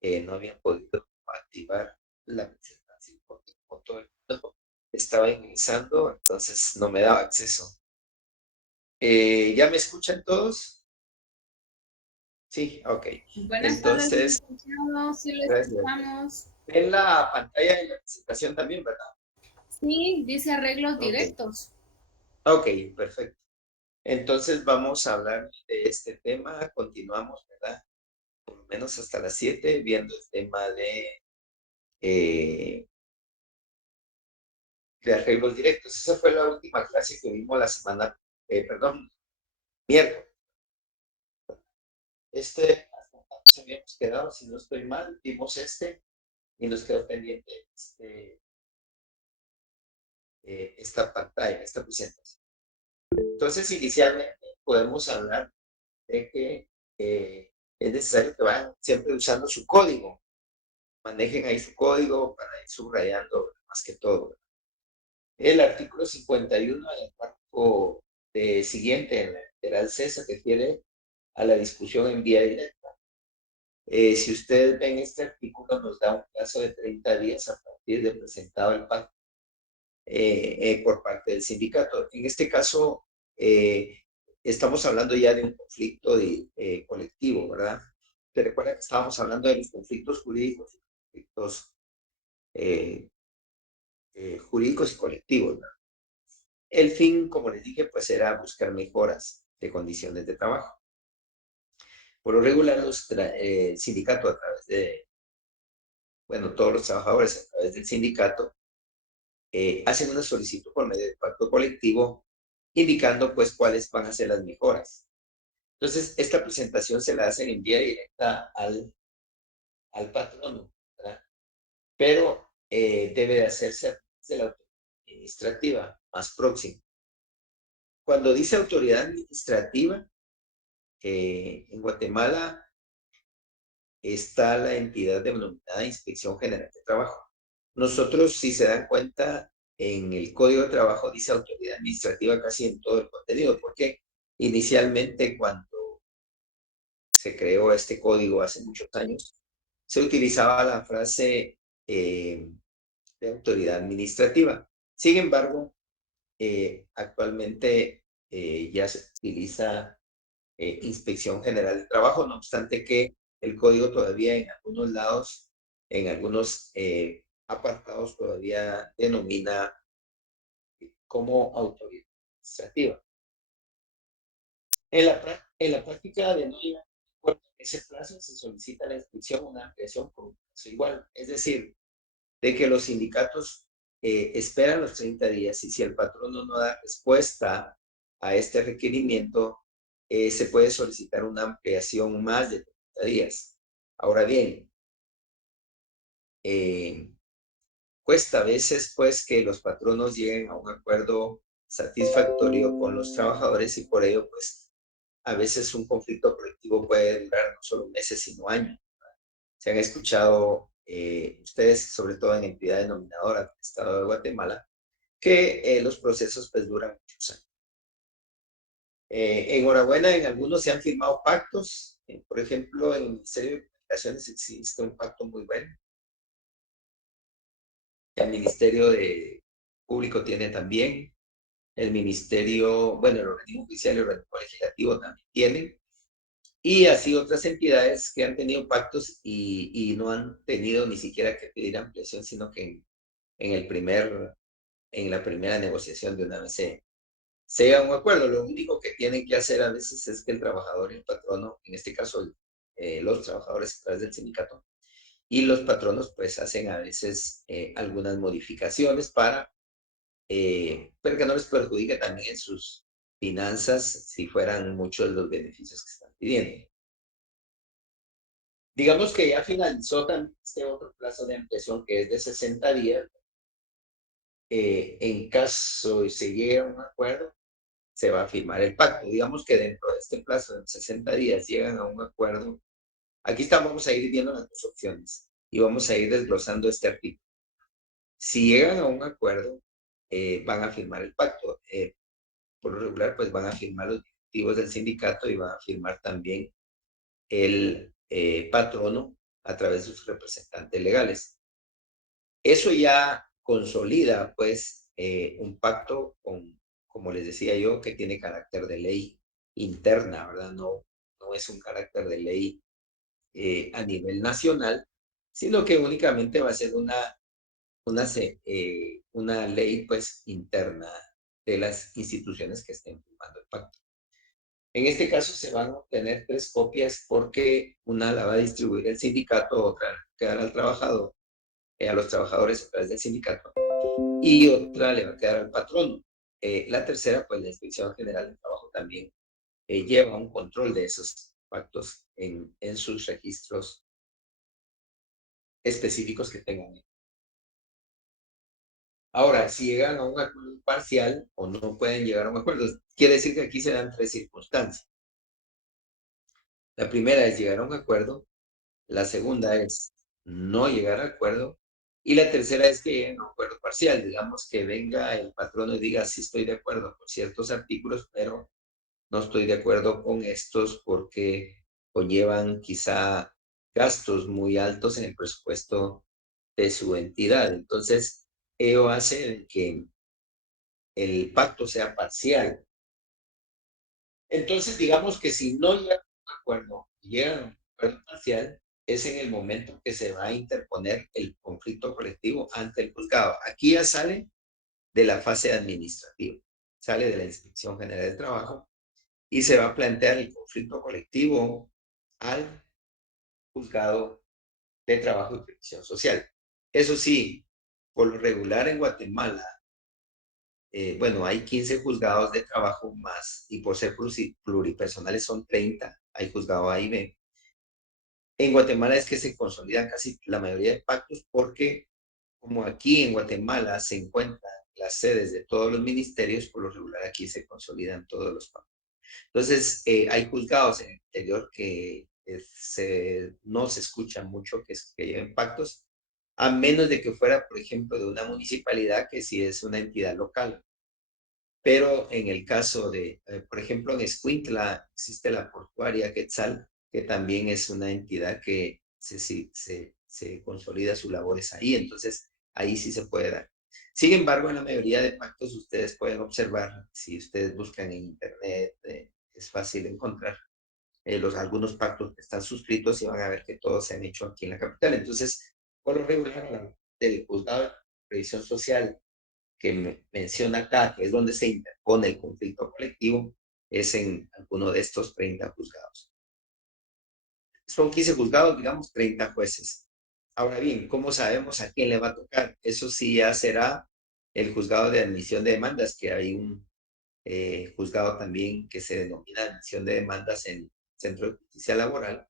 que no había podido activar la presentación porque como todo el mundo estaba ingresando, entonces no me daba acceso. ¿Ya me escuchan todos? Sí, ok. Buenas tardes, Entonces, licenciado. Sí, lo gracias. escuchamos. En la pantalla de la presentación también, ¿verdad? Sí, dice arreglos Ok, directos. ok, perfecto. Entonces vamos a hablar de este tema, continuamos, ¿verdad? Por lo menos hasta las 7 viendo el tema eh, de arreglos directos. Esa fue la última clase que vimos la semana, perdón, miércoles. Hasta nos habíamos quedado, si no estoy mal, vimos y nos quedó pendiente esta pantalla, esta presentación. Entonces, inicialmente podemos hablar de que es necesario que vayan siempre usando su código, manejen ahí su código para ir subrayando más que todo. El artículo 51 del párrafo siguiente en la lateral C se refiere a la discusión en vía directa. Si ustedes ven este artículo, nos da un plazo de 30 días a partir de presentado el pacto por parte del sindicato. En este caso, eh, estamos hablando ya de un conflicto colectivo, ¿verdad? Te recuerda que estábamos hablando de los conflictos jurídicos y conflictos eh, jurídicos y colectivos, ¿verdad? El fin, como les dije, pues era buscar mejoras de condiciones de trabajo. Por lo regular, el sindicato a través bueno, todos los trabajadores a través del sindicato hacen una solicitud por medio del pacto colectivo indicando pues cuáles van a ser las mejoras. Entonces, esta presentación se la hacen en vía directa al patrono, ¿verdad? Pero debe de hacerse a través de la autoridad administrativa más próxima. Cuando dice autoridad administrativa, en Guatemala está la entidad denominada Inspección General de Trabajo. Nosotros, si se dan cuenta, en el Código de Trabajo dice autoridad administrativa casi en todo el contenido, porque inicialmente cuando se creó este código hace muchos años, se utilizaba la frase de autoridad administrativa. Sin embargo, actualmente ya se utiliza Inspección General de Trabajo, no obstante que el código todavía en algunos lados, en algunos apartados todavía denomina como autoridad administrativa. En la práctica de no llegar a ese plazo se solicita la inscripción o una ampliación por un plazo igual, es decir, de que los sindicatos esperan los 30 días y si el patrono no da respuesta a este requerimiento, se puede solicitar una ampliación más de 30 días. Ahora bien, eh, cuesta a veces pues que los patronos lleguen a un acuerdo satisfactorio con los trabajadores y por ello pues a veces un conflicto colectivo puede durar no solo meses sino años. Se han escuchado ustedes, sobre todo en entidad denominadora del Estado de Guatemala, que los procesos pues duran muchos años. Enhorabuena, en algunos se han firmado pactos. Por ejemplo, en el Ministerio de Comunicaciones existe un pacto muy bueno. El Ministerio de Público tiene también. El Ministerio, bueno, el organismo judicial y el organismo legislativo también tienen. Y así otras entidades que han tenido pactos y no han tenido ni siquiera que pedir ampliación, sino que en el en la primera negociación de una vez se llega a un acuerdo. Lo único que tienen que hacer a veces es que el trabajador y el patrono, en este caso los trabajadores a través del sindicato, y los patronos pues hacen a veces algunas modificaciones para que no les perjudique también en sus finanzas si fueran muchos los beneficios que están pidiendo. Digamos que ya finalizó también este otro plazo de ampliación que es de 60 días. En caso de se llegue a un acuerdo, se va a firmar el pacto. Digamos que dentro de este plazo de 60 días llegan a un acuerdo. Aquí estamos, vamos a ir viendo las dos opciones y vamos a ir desglosando este artículo. Si llegan a un acuerdo, van a firmar el pacto. Por lo regular, pues van a firmar los directivos del sindicato y van a firmar también patrono a través de sus representantes legales. Eso ya consolida, pues, un pacto con, como les decía yo, que tiene carácter de ley interna, ¿verdad? No es un carácter de ley a nivel nacional, sino que únicamente va a ser una ley, pues, interna de las instituciones que estén firmando el pacto. En este caso se van a obtener 3 copias porque una la va a distribuir el sindicato, otra quedará al trabajador, a los trabajadores a través del sindicato, y otra le va a quedar al patrono. La tercera, pues la Inspección General del Trabajo también lleva un control de esos pactos en sus registros específicos que tengan. Ahora, si llegan a un acuerdo parcial o no pueden llegar a un acuerdo, quiere decir que aquí se dan 3 circunstancias. La primera es llegar a un acuerdo, la segunda es no llegar a acuerdo, y la tercera es que lleguen a un acuerdo parcial. Digamos que venga el patrono y diga, sí estoy de acuerdo con ciertos artículos, pero no estoy de acuerdo con estos porque conllevan quizá gastos muy altos en el presupuesto de su entidad. Entonces, ello hace que el pacto sea parcial. Entonces, digamos que si no llegan a un acuerdo, llegan a un acuerdo parcial, es en el momento que se va a interponer el conflicto colectivo ante el juzgado. Aquí ya sale de la fase administrativa, sale de la Inspección General del Trabajo y se va a plantear el conflicto colectivo al juzgado de trabajo y previsión social. Eso sí, por lo regular en Guatemala, bueno, hay 15 juzgados de trabajo más y por ser pluripersonales son 30, hay juzgado A y B. En Guatemala es que se consolidan casi la mayoría de pactos porque como aquí en Guatemala se encuentran las sedes de todos los ministerios, por lo regular aquí se consolidan todos los pactos. Entonces, hay juzgados en el interior que no se escucha mucho que lleven pactos, a menos de que fuera, por ejemplo, de una municipalidad que sí es una entidad local. Pero en el caso de, por ejemplo, en Escuintla existe la portuaria Quetzal, que también es una entidad que se consolida sus labores ahí, entonces ahí sí se puede dar. Sin embargo, en la mayoría de pactos ustedes pueden observar, si ustedes buscan en internet, es fácil encontrar algunos pactos que están suscritos y van a ver que todos se han hecho aquí en la capital. Entonces, por lo regular, del juzgado de previsión social que menciona acá, que es donde se interpone el conflicto colectivo, es en alguno de estos 30 juzgados. Son 15 juzgados, digamos, 30 jueces. Ahora bien, ¿cómo sabemos a quién le va a tocar? Eso sí ya será el juzgado de admisión de demandas, que hay un juzgado también que se denomina admisión de demandas en Centro de Justicia Laboral,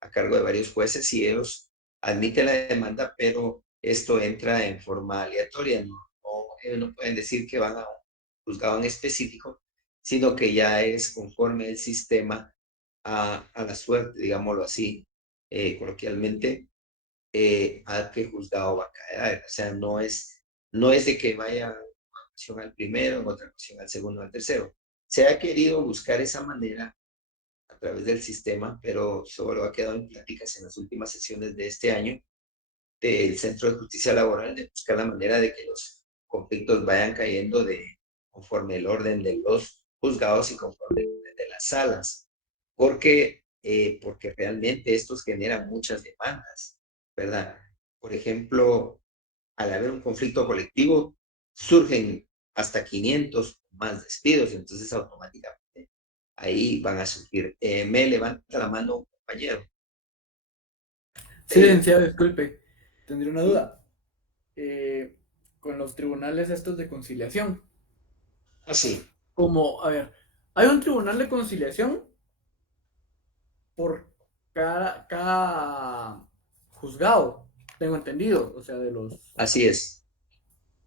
a cargo de varios jueces y ellos admiten la demanda, pero esto entra en forma aleatoria. Ellos no pueden decir que van a un juzgado en específico, sino que ya es conforme el sistema a la suerte, digámoslo así, coloquialmente, a qué juzgado va a caer. O sea, no es de que vaya una ocasión al primero, en otra ocasión al segundo, al tercero. Se ha querido buscar esa manera a través del sistema, pero solo ha quedado en pláticas en las últimas sesiones de este año del Centro de Justicia Laboral de buscar la manera de que los conflictos vayan cayendo conforme el orden de los juzgados y conforme el orden de las salas, porque realmente estos generan muchas demandas, ¿verdad? Por ejemplo, al haber un conflicto colectivo, surgen hasta 500 más despidos, entonces automáticamente ahí van a surgir. Me levanta la mano un compañero. Sí, licenciado, disculpe. Tendría una Sí, duda. Eh, con los tribunales estos de conciliación. así, Como, a ver, hay un tribunal de conciliación por cada juzgado, tengo entendido. O sea, de los así es.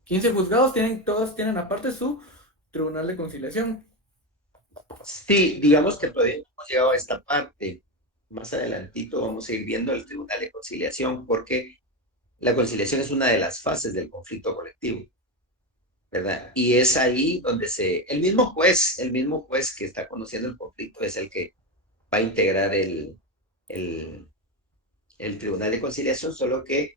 15 juzgados, todos tienen aparte su tribunal de conciliación. Sí, digamos que todavía no hemos llegado a esta parte. Más adelantito vamos a ir viendo el Tribunal de Conciliación, porque la conciliación es una de las fases del conflicto colectivo, ¿verdad? Y es ahí donde el mismo juez que está conociendo el conflicto es el que va a integrar el, el Tribunal de Conciliación, solo que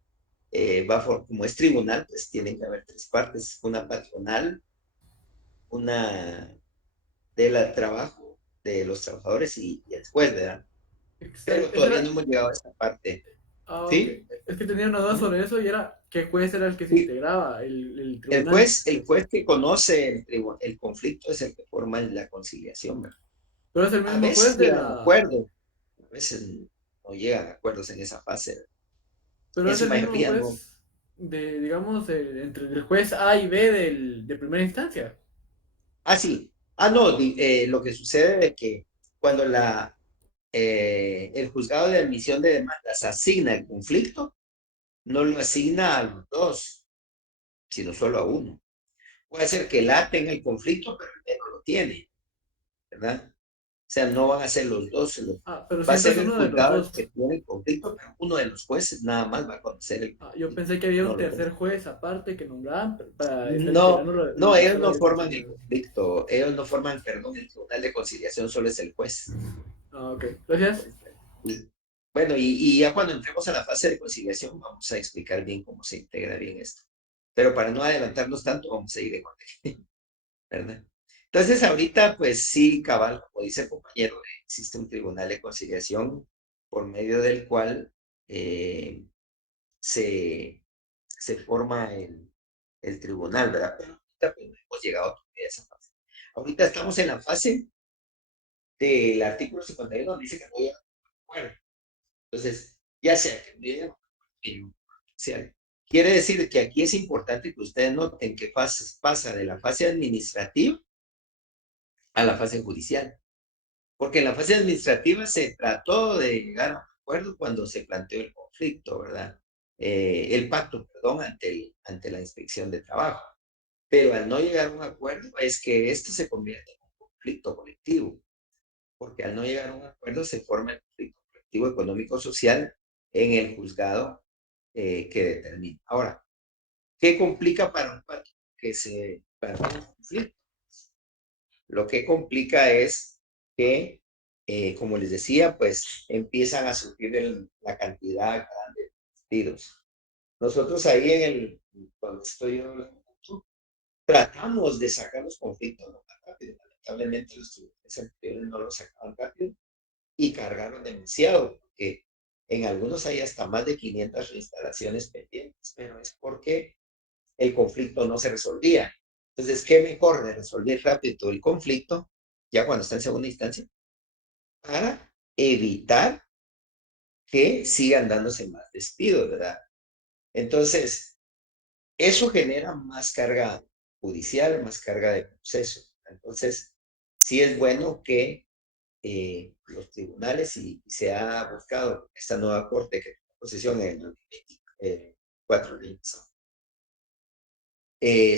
como es tribunal, pues tienen que haber tres partes, una patronal, una del trabajo de los trabajadores y el juez, ¿verdad? Pero Exacto. todavía no hemos llegado a esta parte, Ah, ok. ¿sí? Es que tenía una duda sobre eso y era qué juez era el que se Sí, integraba, el tribunal. el juez que conoce el conflicto es el que forma la conciliación, ¿verdad? Pero es el A mismo veces juez de llegan a la. acuerdos, a veces no llegan a acuerdos en esa fase, ¿verdad? Pero En es su el mismo mayoría no. juez de, digamos, entre el juez A y B de primera instancia. Ah, sí. Ah, no, lo que sucede es que cuando el juzgado de admisión de demandas asigna el conflicto, no lo asigna a los dos, sino solo a uno. Puede ser que el A tenga el conflicto, pero el B no lo tiene, ¿verdad? O sea, no van a ser los dos, Ah, pero va a siempre es ser el uno de los juzgado el dos. que tiene el conflicto, pero uno de los jueces nada más va a conocer el Ah, yo conflicto, pensé que había no un los dos. tercer juez aparte que nombraban para estar No, integrando no, la ellos sala no de forman el conciliación. conflicto, ellos no forman, perdón, el tribunal de conciliación, solo es el juez. Ah, ok. Gracias. Bueno, y ya cuando entremos a la fase de conciliación, vamos a explicar bien cómo se integra bien esto. Pero para no adelantarnos tanto, vamos a ir de orden, ¿verdad? Entonces, ahorita, pues sí, cabal, como dice el compañero, existe un tribunal de conciliación por medio del cual eh, se, se forma el tribunal, ¿verdad? Pero ahorita pues, no hemos llegado todavía a esa fase. Ahorita estamos en la fase del artículo 51, donde dice que voy a acuerdo. Entonces, ya sea que me sea, quiere decir que aquí es importante que ustedes noten que pasa de la fase administrativa a la fase judicial. Porque en la fase administrativa se trató de llegar a un acuerdo cuando se planteó el conflicto, ¿verdad? El pacto, perdón, ante la inspección de trabajo. Pero al no llegar a un acuerdo es que esto se convierte en un conflicto colectivo, porque al no llegar a un acuerdo se forma el conflicto colectivo económico-social en el juzgado que determina. Ahora, ¿qué complica para un pacto que se plantea un conflicto? Lo que complica es que, como les decía, pues empiezan a surgir la cantidad grande de despidos. Nosotros ahí cuando estoy hablando, tratamos de sacar los conflictos lo más rápido. Lamentablemente los tribunales anteriores no los sacaban rápido y cargaron demasiado, porque en algunos hay hasta más de 500 reinstalaciones pendientes, pero es porque el conflicto no se resolvía. Entonces, ¿qué mejor de resolver rápido el conflicto, ya cuando está en segunda instancia, para evitar que sigan dándose más despidos, ¿verdad? Entonces, eso genera más carga judicial, más carga de proceso. Entonces, sí es bueno que los tribunales, y se ha buscado esta nueva corte que tomó posesión en el 4 de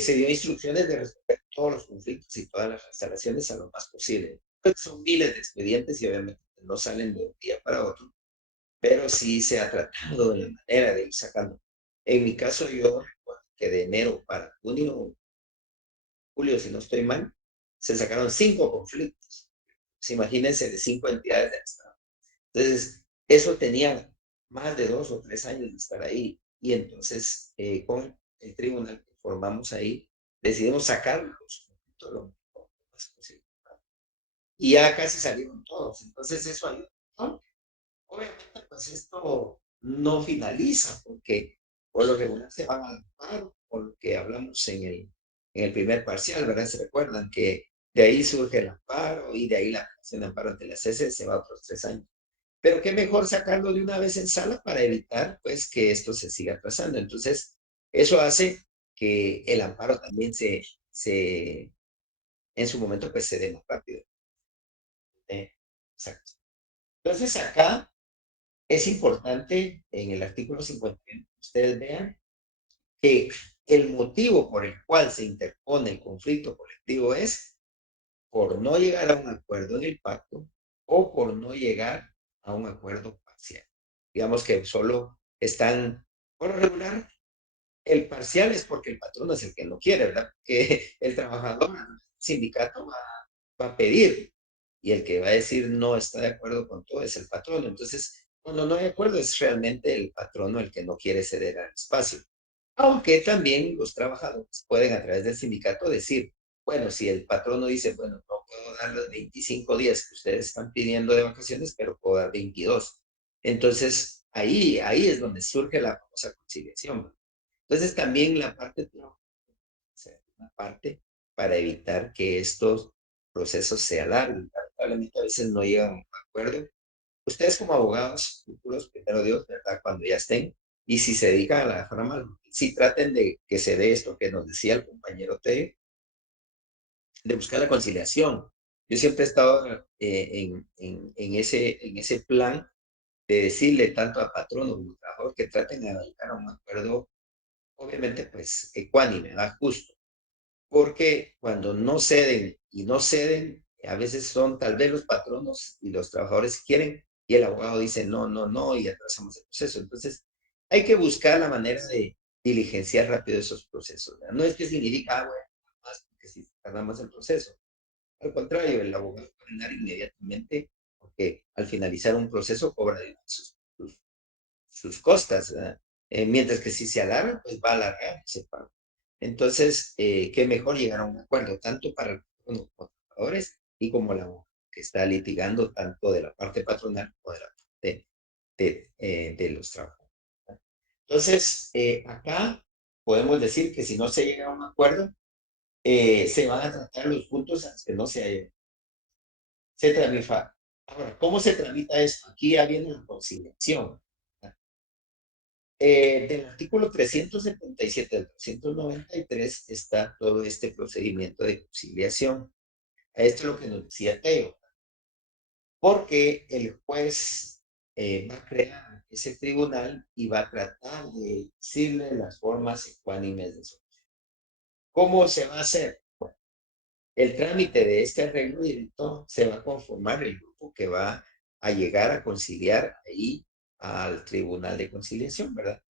se dio instrucciones de resolver todos los conflictos y todas las instalaciones a lo más posible. Pues son miles de expedientes y obviamente no salen de un día para otro, pero sí se ha tratado de la manera de ir sacando. En mi caso, yo recuerdo que de enero para junio, julio, si no estoy mal, se sacaron 5 conflictos. Pues imagínense de 5 entidades del Estado. Entonces, eso tenía más de 2 o 3 años de estar ahí. Y entonces, con el tribunal que formamos ahí, decidimos sacarlos todo lo más posible. Y ya casi salieron todos. Entonces, eso ayuda, ¿no? Obviamente, pues esto no finaliza, porque por lo regular se van al amparo, por lo que hablamos en el primer parcial, ¿verdad? Se recuerdan que de ahí surge el amparo y de ahí la acción de amparo ante la CC se va a otros 3 años. Pero qué mejor sacarlo de una vez en sala para evitar, pues, que esto se siga atrasando. Entonces, eso hace que el amparo también en su momento, pues, se dé más rápido. Exacto. Entonces, acá es importante en el artículo 51 que ustedes vean que el motivo por el cual se interpone el conflicto colectivo es por no llegar a un acuerdo en el pacto o por no llegar a un acuerdo parcial. Digamos que solo están, por lo regular, el parcial es porque el patrón es el que no quiere, ¿verdad? Que el trabajador, el sindicato va a pedir y el que va a decir no está de acuerdo con todo es el patrón. Entonces, Cuando no hay acuerdo es realmente el patrono el que no quiere ceder al espacio. Aunque también los trabajadores pueden a través del sindicato decir, bueno, si el patrono dice, bueno, no puedo dar los 25 días que ustedes están pidiendo de vacaciones, pero puedo dar 22. Entonces, ahí es donde surge la famosa conciliación. Entonces, también la parte una parte para evitar que estos procesos se alarguen. Lamentablemente a veces no llegan a un acuerdo. Ustedes como abogados futuros, primero Dios, ¿verdad? Cuando ya estén, y si se dedican a la rama, sí traten de que se dé esto que nos decía el compañero T, de buscar la conciliación. Yo siempre he estado en ese plan de decirle tanto a patrono como a trabajador que traten de llegar a un acuerdo, obviamente, pues, ecuánime, ¿verdad? Justo. Porque cuando no ceden y no ceden, a veces son tal vez los patronos y los trabajadores quieren y el abogado dice no, no, no y atrasamos el proceso. Entonces, hay que buscar la manera de diligenciar rápido esos procesos. ¿Verdad? No es que significa, bueno, más porque si tardamos el proceso. Al contrario, el abogado puede ganar inmediatamente porque al finalizar un proceso cobra sus costas, ¿verdad? Mientras que si se alarga, pues va a alargar ese pago. Entonces, qué mejor llegar a un acuerdo, tanto para los trabajadores y como la que está litigando, tanto de la parte patronal como de la parte de los trabajadores. Entonces, acá podemos decir que si no se llega a un acuerdo, se van a tratar los puntos hasta que no se tramita. Ahora, ¿cómo se tramita esto? Aquí ya viene la conciliación. Del artículo 377 al 393 está todo este procedimiento de conciliación. Esto es lo que nos decía Teo, porque el juez va a crear ese tribunal y va a tratar de decirle las formas ecuánimes de solución. ¿Cómo se va a hacer? Bueno, el trámite de este arreglo directo se va a conformar el grupo que va a llegar a conciliar ahí al tribunal de conciliación, ¿verdad?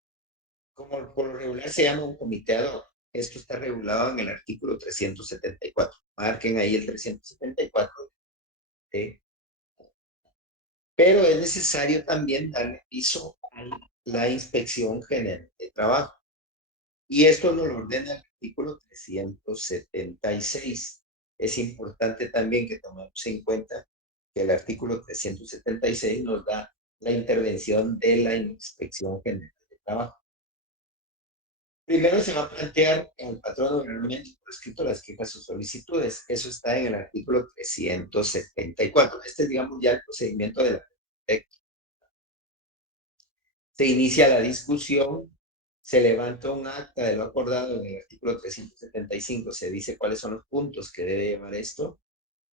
Como por lo regular se llama un comité ad hoc. Esto está regulado en el artículo 374. Marquen ahí el 374. ¿Sí? Pero es necesario también darle piso a la Inspección General de Trabajo. Y esto nos lo ordena el artículo 376. Es importante también que tomemos en cuenta que el artículo 376 nos da la intervención de la Inspección General de Trabajo. Primero se va a plantear al patrono realmente por escrito las quejas o solicitudes. Eso está en el artículo 374. Este es, digamos, ya el procedimiento de la se inicia la discusión, se levanta un acta de lo acordado en el artículo 375, se dice cuáles son los puntos que debe llevar esto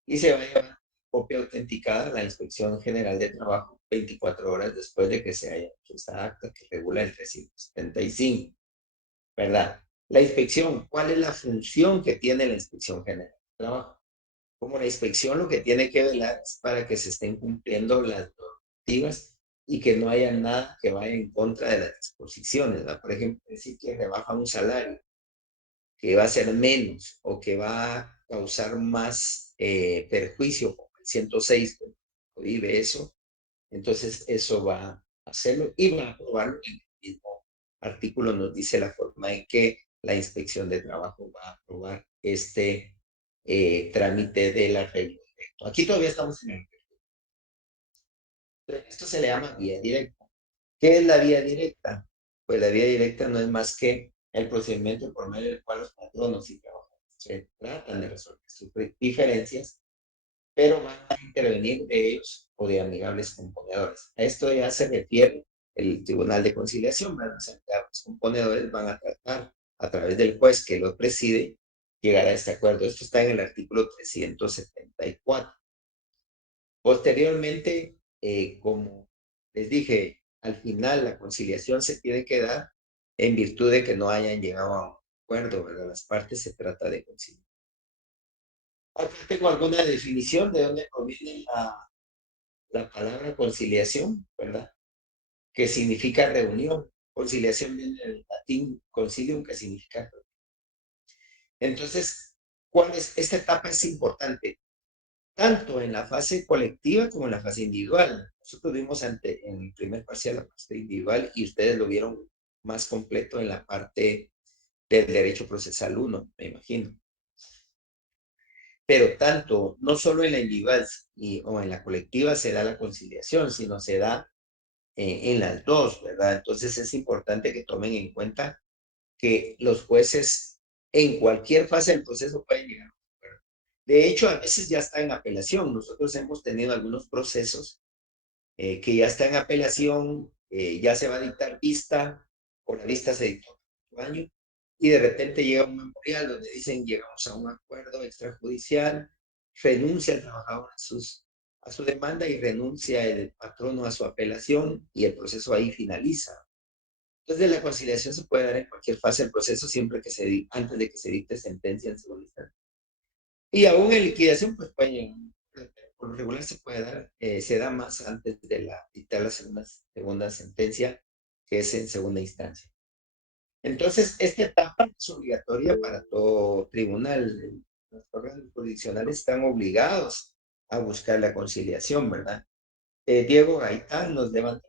y se va a llevar copia autenticada a la Inspección General de Trabajo 24 horas después de que se haya hecho esta acta que regula el 375. ¿Verdad? La inspección, ¿cuál es la función que tiene la Inspección General de Trabajo? Como la inspección lo que tiene que velar es para que se estén cumpliendo las normativas y que no haya nada que vaya en contra de las disposiciones, ¿verdad? Por ejemplo, decir que rebaja un salario, que va a ser menos o que va a causar más perjuicio, como el 106 prohíbe eso, entonces eso va a hacerlo y va a aprobarlo en el mismo artículo, nos dice la forma en que la inspección de trabajo va a aprobar este trámite del arreglo directo. Aquí todavía estamos en el... Esto se le llama vía directa. ¿Qué es la vía directa? Pues la vía directa no es más que el procedimiento por medio del cual los patronos y trabajadores se tratan de resolver sus diferencias, pero van a intervenir de ellos o de amigables componedores. A esto ya se refiere el Tribunal de Conciliación, ¿verdad? O sea, los componedores van a tratar a través del juez que lo preside llegar a este acuerdo. Esto está en el artículo 374. Posteriormente, como les dije, al final la conciliación se tiene que dar en virtud de que no hayan llegado a un acuerdo, ¿verdad? Las partes se trata de conciliar. Acá tengo alguna definición de dónde proviene la palabra conciliación, ¿verdad? Que significa reunión. Conciliación viene del latín concilium, que significa reunión. Entonces, ¿cuál es? Esta etapa es importante tanto en la fase colectiva como en la fase individual. Nosotros vimos en el primer parcial la parte individual y ustedes lo vieron más completo en la parte del derecho procesal uno, me imagino. Pero tanto, no solo en la individual o en la colectiva se da la conciliación, sino se da en las dos, ¿verdad? Entonces es importante que tomen en cuenta que los jueces en cualquier fase del proceso pueden llegar a un acuerdo. De hecho, a veces ya está en apelación. Nosotros hemos tenido algunos procesos que ya está en apelación, ya se va a dictar vista, o la vista se dictó un año, y de repente llega un memorial donde dicen llegamos a un acuerdo extrajudicial, renuncia el trabajador a su demanda y renuncia el patrono a su apelación y el proceso ahí finaliza. Entonces la conciliación se puede dar en cualquier fase del proceso siempre que antes de que se dicte sentencia en segunda instancia. Y aún en liquidación, pues pueden, por lo regular se puede dar, se da más antes de dictar la segunda sentencia, que es en segunda instancia. Entonces, esta etapa es obligatoria para todo tribunal. Los órganos jurisdiccionales están obligados a buscar la conciliación, ¿verdad? Diego Gaitán nos levanta.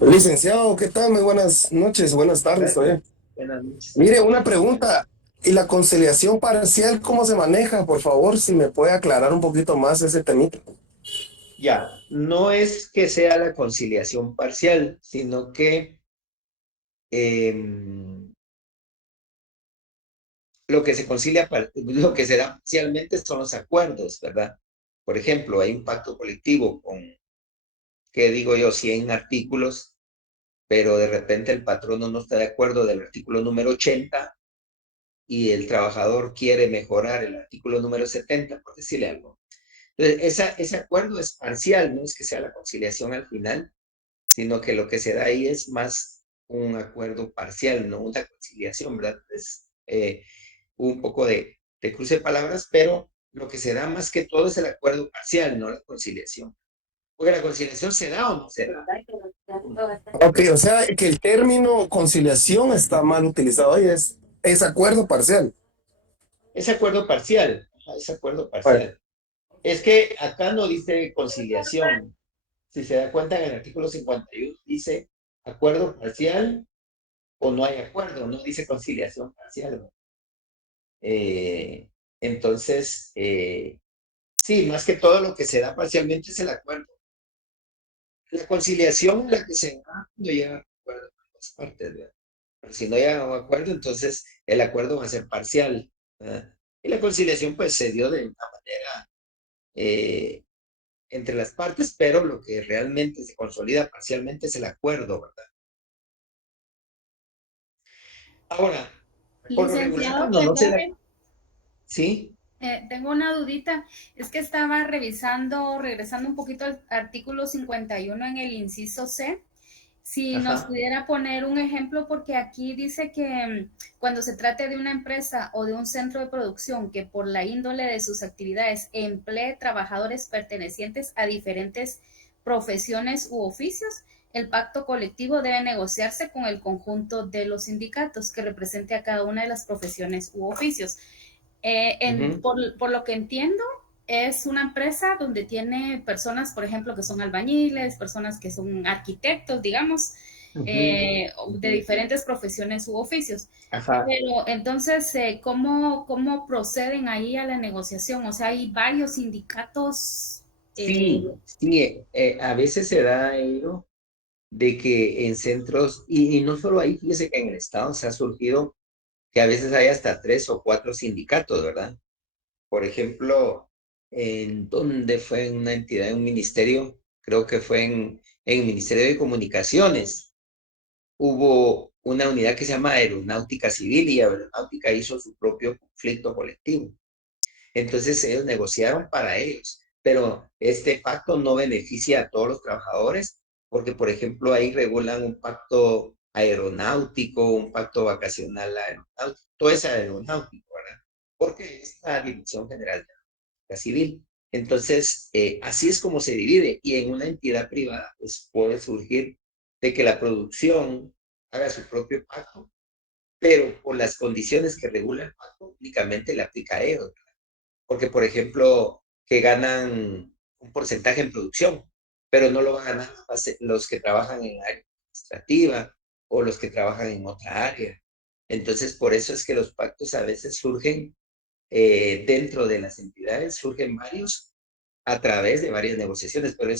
Licenciado, ¿qué tal? Muy buenas noches, buenas tardes todavía. Buenas noches. Mire, una pregunta. ¿Y la conciliación parcial cómo se maneja? Por favor, si me puede aclarar un poquito más ese temita. Ya, no es que sea la conciliación parcial, sino que lo que se concilia, lo que se da parcialmente son los acuerdos, ¿verdad? Por ejemplo, hay un pacto colectivo con, ¿qué digo yo? 100 artículos, pero de repente el patrono no está de acuerdo del artículo número 80 y el trabajador quiere mejorar el artículo número 70, por decirle algo. Entonces, ese acuerdo es parcial, no es que sea la conciliación al final, sino que lo que se da ahí es más un acuerdo parcial, no una conciliación, ¿verdad? Es un poco de cruce de palabras, pero lo que se da más que todo es el acuerdo parcial, no la conciliación. Porque la conciliación se da o no se da. Ok, o sea que el término conciliación está mal utilizado y es acuerdo parcial. Es acuerdo parcial, es acuerdo Bueno, parcial. Es que acá no dice conciliación. Si se da cuenta, en el artículo 51 dice acuerdo parcial o no hay acuerdo, no dice conciliación parcial. Eh, entonces, sí, más que todo lo que se da parcialmente es el acuerdo. La conciliación es la que se da cuando llega a un acuerdo con las partes, ¿verdad? Pero si no llega a un acuerdo, entonces el acuerdo va a ser parcial, ¿verdad? Y la conciliación pues se dio de una manera eh, entre las partes, pero lo que realmente se consolida parcialmente es el acuerdo, ¿verdad? Ahora, por lo regular, Licenciado, cuando no se da, perdone, ¿sí? tengo una dudita. Es que estaba revisando, regresando un poquito al artículo 51 en el inciso C. Si nos Ajá. pudiera poner un ejemplo, porque aquí dice que cuando se trate de una empresa o de un centro de producción que por la índole de sus actividades emplee trabajadores pertenecientes a diferentes profesiones u oficios, el pacto colectivo debe negociarse con el conjunto de los sindicatos que represente a cada una de las profesiones u oficios. Ujú, Por lo que entiendo, es una empresa donde tiene personas, por ejemplo, que son albañiles, personas que son arquitectos, digamos, ujú, de ujú. diferentes profesiones u oficios. Ajá. Pero entonces, ¿cómo proceden ahí a la negociación? O sea, hay varios sindicatos. Sí, sí, a veces se da ello de que en centros, y no solo ahí, fíjese que en el Estado se ha surgido que a veces hay hasta 3 o 4 sindicatos, ¿verdad? Por ejemplo, en donde fue en una entidad, en un ministerio, creo que fue en el Ministerio de Comunicaciones, hubo una unidad que se llama Aeronáutica Civil y Aeronáutica hizo su propio conflicto colectivo. Entonces ellos negociaron para ellos, pero este pacto no beneficia a todos los trabajadores porque, por ejemplo, ahí regulan un pacto aeronáutico, un pacto vacacional aeronáutico, todo es aeronáutico, ¿verdad? Porque es la Dirección General de la Civil. Entonces, así es como se divide y en una entidad privada pues puede surgir de que la producción haga su propio pacto, pero por las condiciones que regula el pacto únicamente le aplica a ellos. Porque, por ejemplo, que ganan un porcentaje en producción, pero no lo van a ganar los que trabajan en área administrativa o los que trabajan en otra área. Entonces, por eso es que los pactos a veces surgen dentro de las entidades, surgen varios a través de varias negociaciones, pero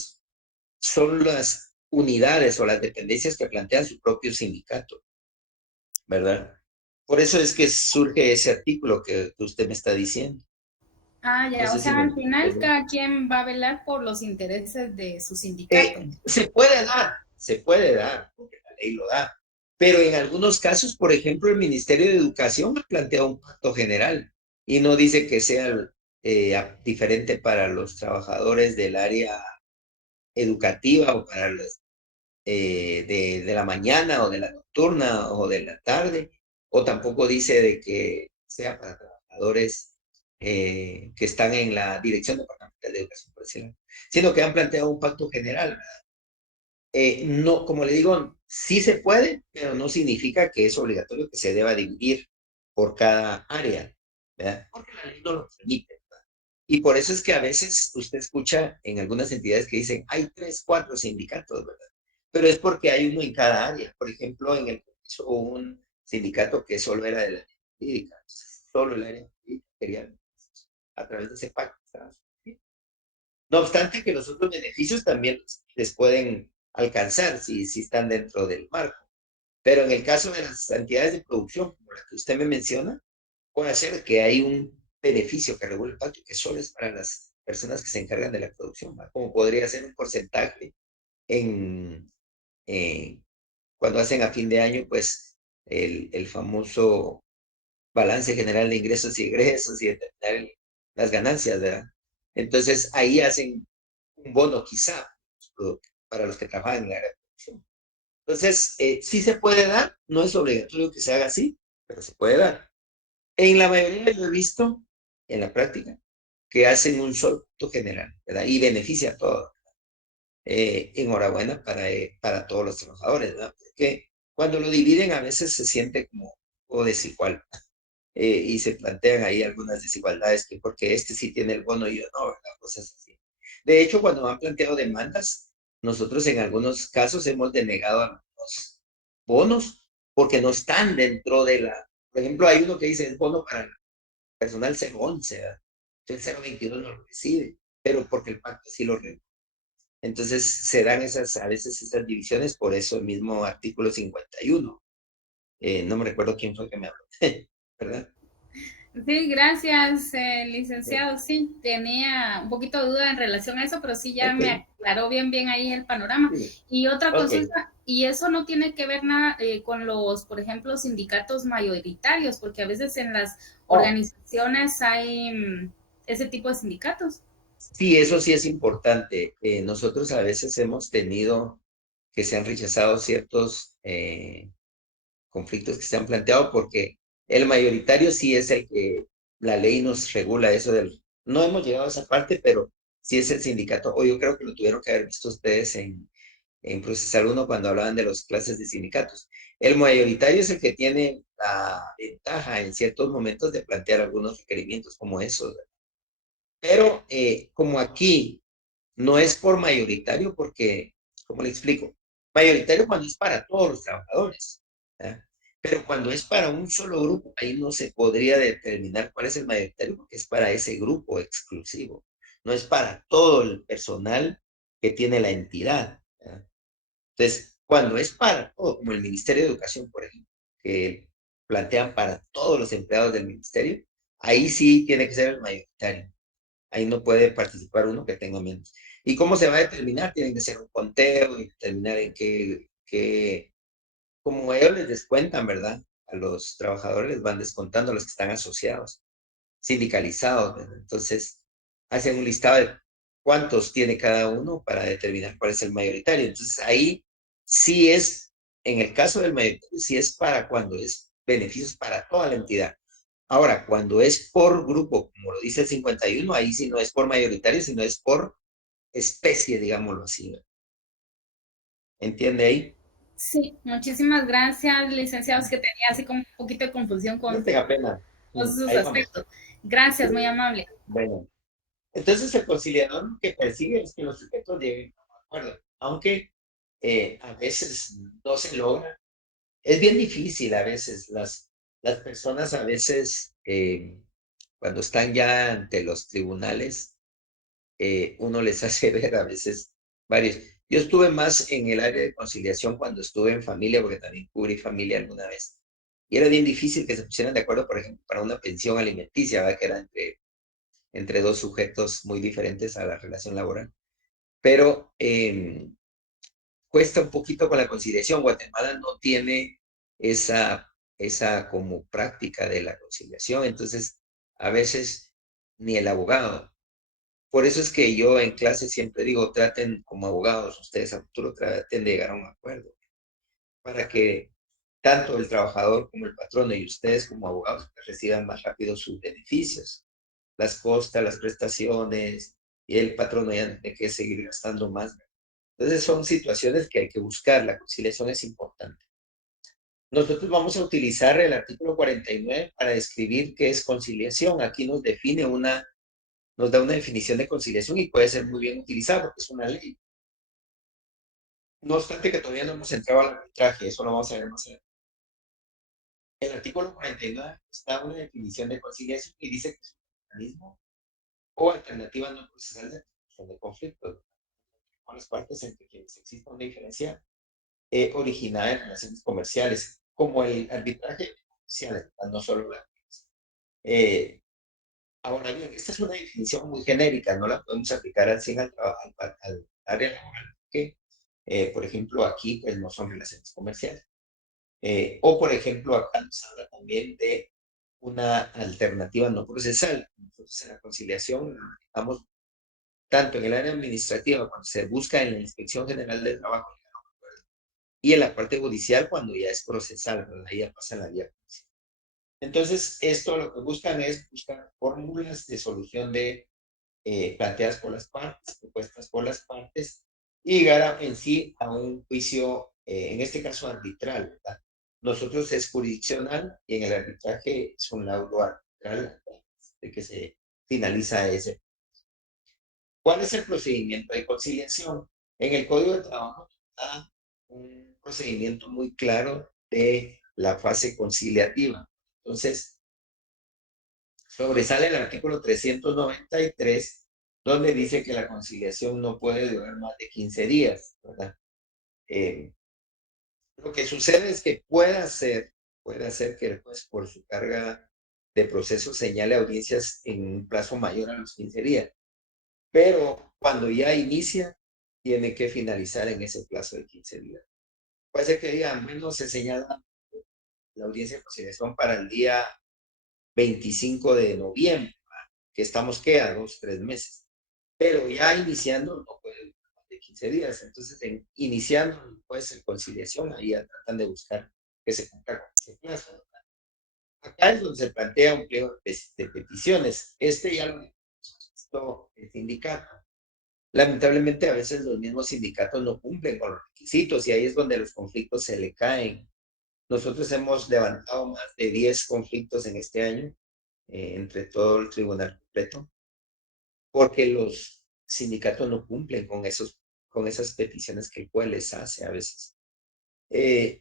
son las unidades o las dependencias que plantean su propio sindicato, ¿verdad? Por eso es que surge ese artículo que usted me está diciendo. Ah, No ya, o sé si sea, me al final entiende. cada quien va a velar por los intereses de su sindicato. Se puede dar, porque la ley lo da. Pero en algunos casos, por ejemplo, el Ministerio de Educación ha planteado un pacto general y no dice que sea diferente para los trabajadores del área educativa o para los de la mañana o de la nocturna o de la tarde, o tampoco dice de que sea para trabajadores que están en la Dirección Departamental de Educación, por decirlo, sino que han planteado un pacto general. No, como le digo, sí se puede, pero no significa que es obligatorio que se deba dividir por cada área, ¿verdad? Porque la ley no lo permite. ¿Verdad? Y por eso es que a veces usted escucha en algunas entidades que dicen, hay 3, 4 sindicatos, ¿verdad? Pero es porque hay uno en cada área. Por ejemplo, en el Congreso hubo un sindicato que solo era de la área jurídica, solo el área jurídica quería a través de ese pacto. ¿Sabes? No obstante que los otros beneficios también les pueden alcanzar si están dentro del marco. Pero en el caso de las entidades de producción, como la que usted me menciona, puede ser que hay un beneficio que regula el pacto que solo es para las personas que se encargan de la producción, ¿va? Como podría ser un porcentaje en, cuando hacen a fin de año, pues el famoso balance general de ingresos y egresos y determinar las ganancias, ¿verdad? Entonces ahí hacen un bono quizá para los que trabajan en la área de producción. Entonces, sí se puede dar, no es obligatorio que se haga así, pero se puede dar. En la mayoría lo he visto en la práctica, que hacen un solo punto general, ¿verdad? Y beneficia a todos. Enhorabuena para todos los trabajadores, ¿verdad? Porque cuando lo dividen a veces se siente como o desigual y se plantean ahí algunas desigualdades, que porque este sí tiene el bono y yo no, ¿verdad? Cosas así. De hecho, cuando han planteado demandas, nosotros en algunos casos hemos denegado algunos bonos porque no están dentro de la... Por ejemplo, hay uno que dice el bono para el personal 011, ¿verdad? Entonces el 022 no lo recibe, pero porque el pacto sí lo regula. Entonces se dan a veces esas divisiones por eso el mismo artículo 51. No me recuerdo quién fue que me habló, ¿verdad? Sí, gracias, licenciado. Sí, tenía un poquito de duda en relación a eso, pero sí ya Ok, me aclaró bien ahí el panorama. sí, Y otra ok. consulta, y eso no tiene que ver nada con los, por ejemplo, sindicatos mayoritarios, porque a veces en las Oh, organizaciones hay ese tipo de sindicatos. sí, eso sí es importante. Nosotros a veces hemos tenido que se han rechazado ciertos conflictos que se han planteado porque el mayoritario sí es el que la ley nos regula eso del... No hemos llegado a esa parte, pero sí es el sindicato, o yo creo que lo tuvieron que haber visto ustedes en Procesar Uno cuando hablaban de las clases de sindicatos. El mayoritario es el que tiene la ventaja en ciertos momentos de plantear algunos requerimientos como esos. Pero como aquí no es por mayoritario, porque, ¿cómo le explico? Mayoritario cuando es para todos los trabajadores, ¿verdad? Pero cuando es para un solo grupo, ahí no se podría determinar cuál es el mayoritario, porque es para ese grupo exclusivo. No es para todo el personal que tiene la entidad, ¿verdad? Entonces, cuando es para todo, como el Ministerio de Educación, por ejemplo, que plantean para todos los empleados del ministerio, ahí sí tiene que ser el mayoritario. Ahí no puede participar uno que tenga menos. ¿Y cómo se va a determinar? Tienen que hacer un conteo y determinar en como ellos les descuentan, ¿verdad? A los trabajadores les van descontando a los que están asociados, sindicalizados, ¿verdad? Entonces, hacen un listado de cuántos tiene cada uno para determinar cuál es el mayoritario. Entonces, ahí sí es, en el caso del mayoritario, sí es para cuando es beneficios para toda la entidad. Ahora, cuando es por grupo, como lo dice el 51, ahí sí no es por mayoritario, sino es por especie, digámoslo así. ¿No? ¿Entiende ahí? Sí, muchísimas gracias, licenciados, que tenía así como un poquito de confusión No con tenga pena. todos esos Ahí vamos. aspectos. Gracias, muy amable. Bueno. Entonces, el conciliador lo que persigue es que los sujetos lleguen a un acuerdo, aunque a veces no se logra. Es bien difícil a veces, las personas a veces, cuando están ya ante los tribunales, uno les hace ver a veces varios. Yo estuve más en el área de conciliación cuando estuve en familia, porque también cubrí familia alguna vez. Y era bien difícil que se pusieran de acuerdo, por ejemplo, para una pensión alimenticia, ¿verdad? Que era entre dos sujetos muy diferentes a la relación laboral. Pero cuesta un poquito con la conciliación. Guatemala no tiene esa como práctica de la conciliación, entonces a veces ni el abogado. Por eso es que yo en clase siempre digo, traten como abogados, ustedes a futuro traten de llegar a un acuerdo para que tanto el trabajador como el patrono y ustedes como abogados pues, reciban más rápido sus beneficios, las costas, las prestaciones, y el patrono ya no tiene que seguir gastando más. Entonces son situaciones que hay que buscar, la conciliación es importante. Nosotros vamos a utilizar el artículo 49 para describir qué es conciliación. Aquí nos da una definición de conciliación y puede ser muy bien utilizada porque es una ley. No obstante que todavía no hemos entrado al arbitraje, eso lo vamos a ver más adelante. El artículo 49 está una definición de conciliación y dice que es un mecanismo o alternativa no procesal de resolución de conflictos con las partes entre quienes exista una diferencia originada en relaciones comerciales, como el arbitraje comercial, no solo la. Eh, Ahora bien, esta es una definición muy genérica, no la podemos aplicar al 100 al área laboral, que, por ejemplo, aquí pues no son relaciones comerciales. O, por ejemplo, acá nos habla también de una alternativa no procesal. Nosotros en la conciliación estamos tanto en el área administrativa, cuando se busca en la Inspección General del Trabajo, y en la parte judicial, cuando ya es procesal, ¿verdad? Ahí ya pasa en la vía judicial. Entonces, esto lo que buscan es buscar fórmulas de solución de planteadas por las partes, propuestas por las partes, y llegar en sí a un juicio, en este caso arbitral, ¿verdad? Nosotros es jurisdiccional y en el arbitraje es un laudo arbitral de que se finaliza ese. ¿Cuál es el procedimiento de conciliación? En el Código de Trabajo está un procedimiento muy claro de la fase conciliativa. Entonces, sobresale el artículo 393, donde dice que la conciliación no puede durar más de 15 días, ¿verdad? Eh, lo que sucede es que puede hacer que pues, por su carga de proceso señale audiencias en un plazo mayor a los 15 días, pero cuando ya inicia, tiene que finalizar en ese plazo de 15 días. Puede ser que digan, bueno, se señala la audiencia de conciliación para el día 25 de noviembre, que estamos, ¿qué? A 2, 3 meses. Pero ya iniciando no puede más de 15 días. Entonces, iniciando puede ser conciliación, ahí ya tratan de buscar que se cumpla con ese plazo, ¿verdad? Acá es donde se plantea un pliego de peticiones. Este ya lo visto el sindicato. Lamentablemente, a veces los mismos sindicatos no cumplen con los requisitos y ahí es donde los conflictos se le caen. Nosotros hemos levantado más de 10 conflictos en este año, entre todo el tribunal completo, porque los sindicatos no cumplen con esas peticiones que el juez les hace a veces.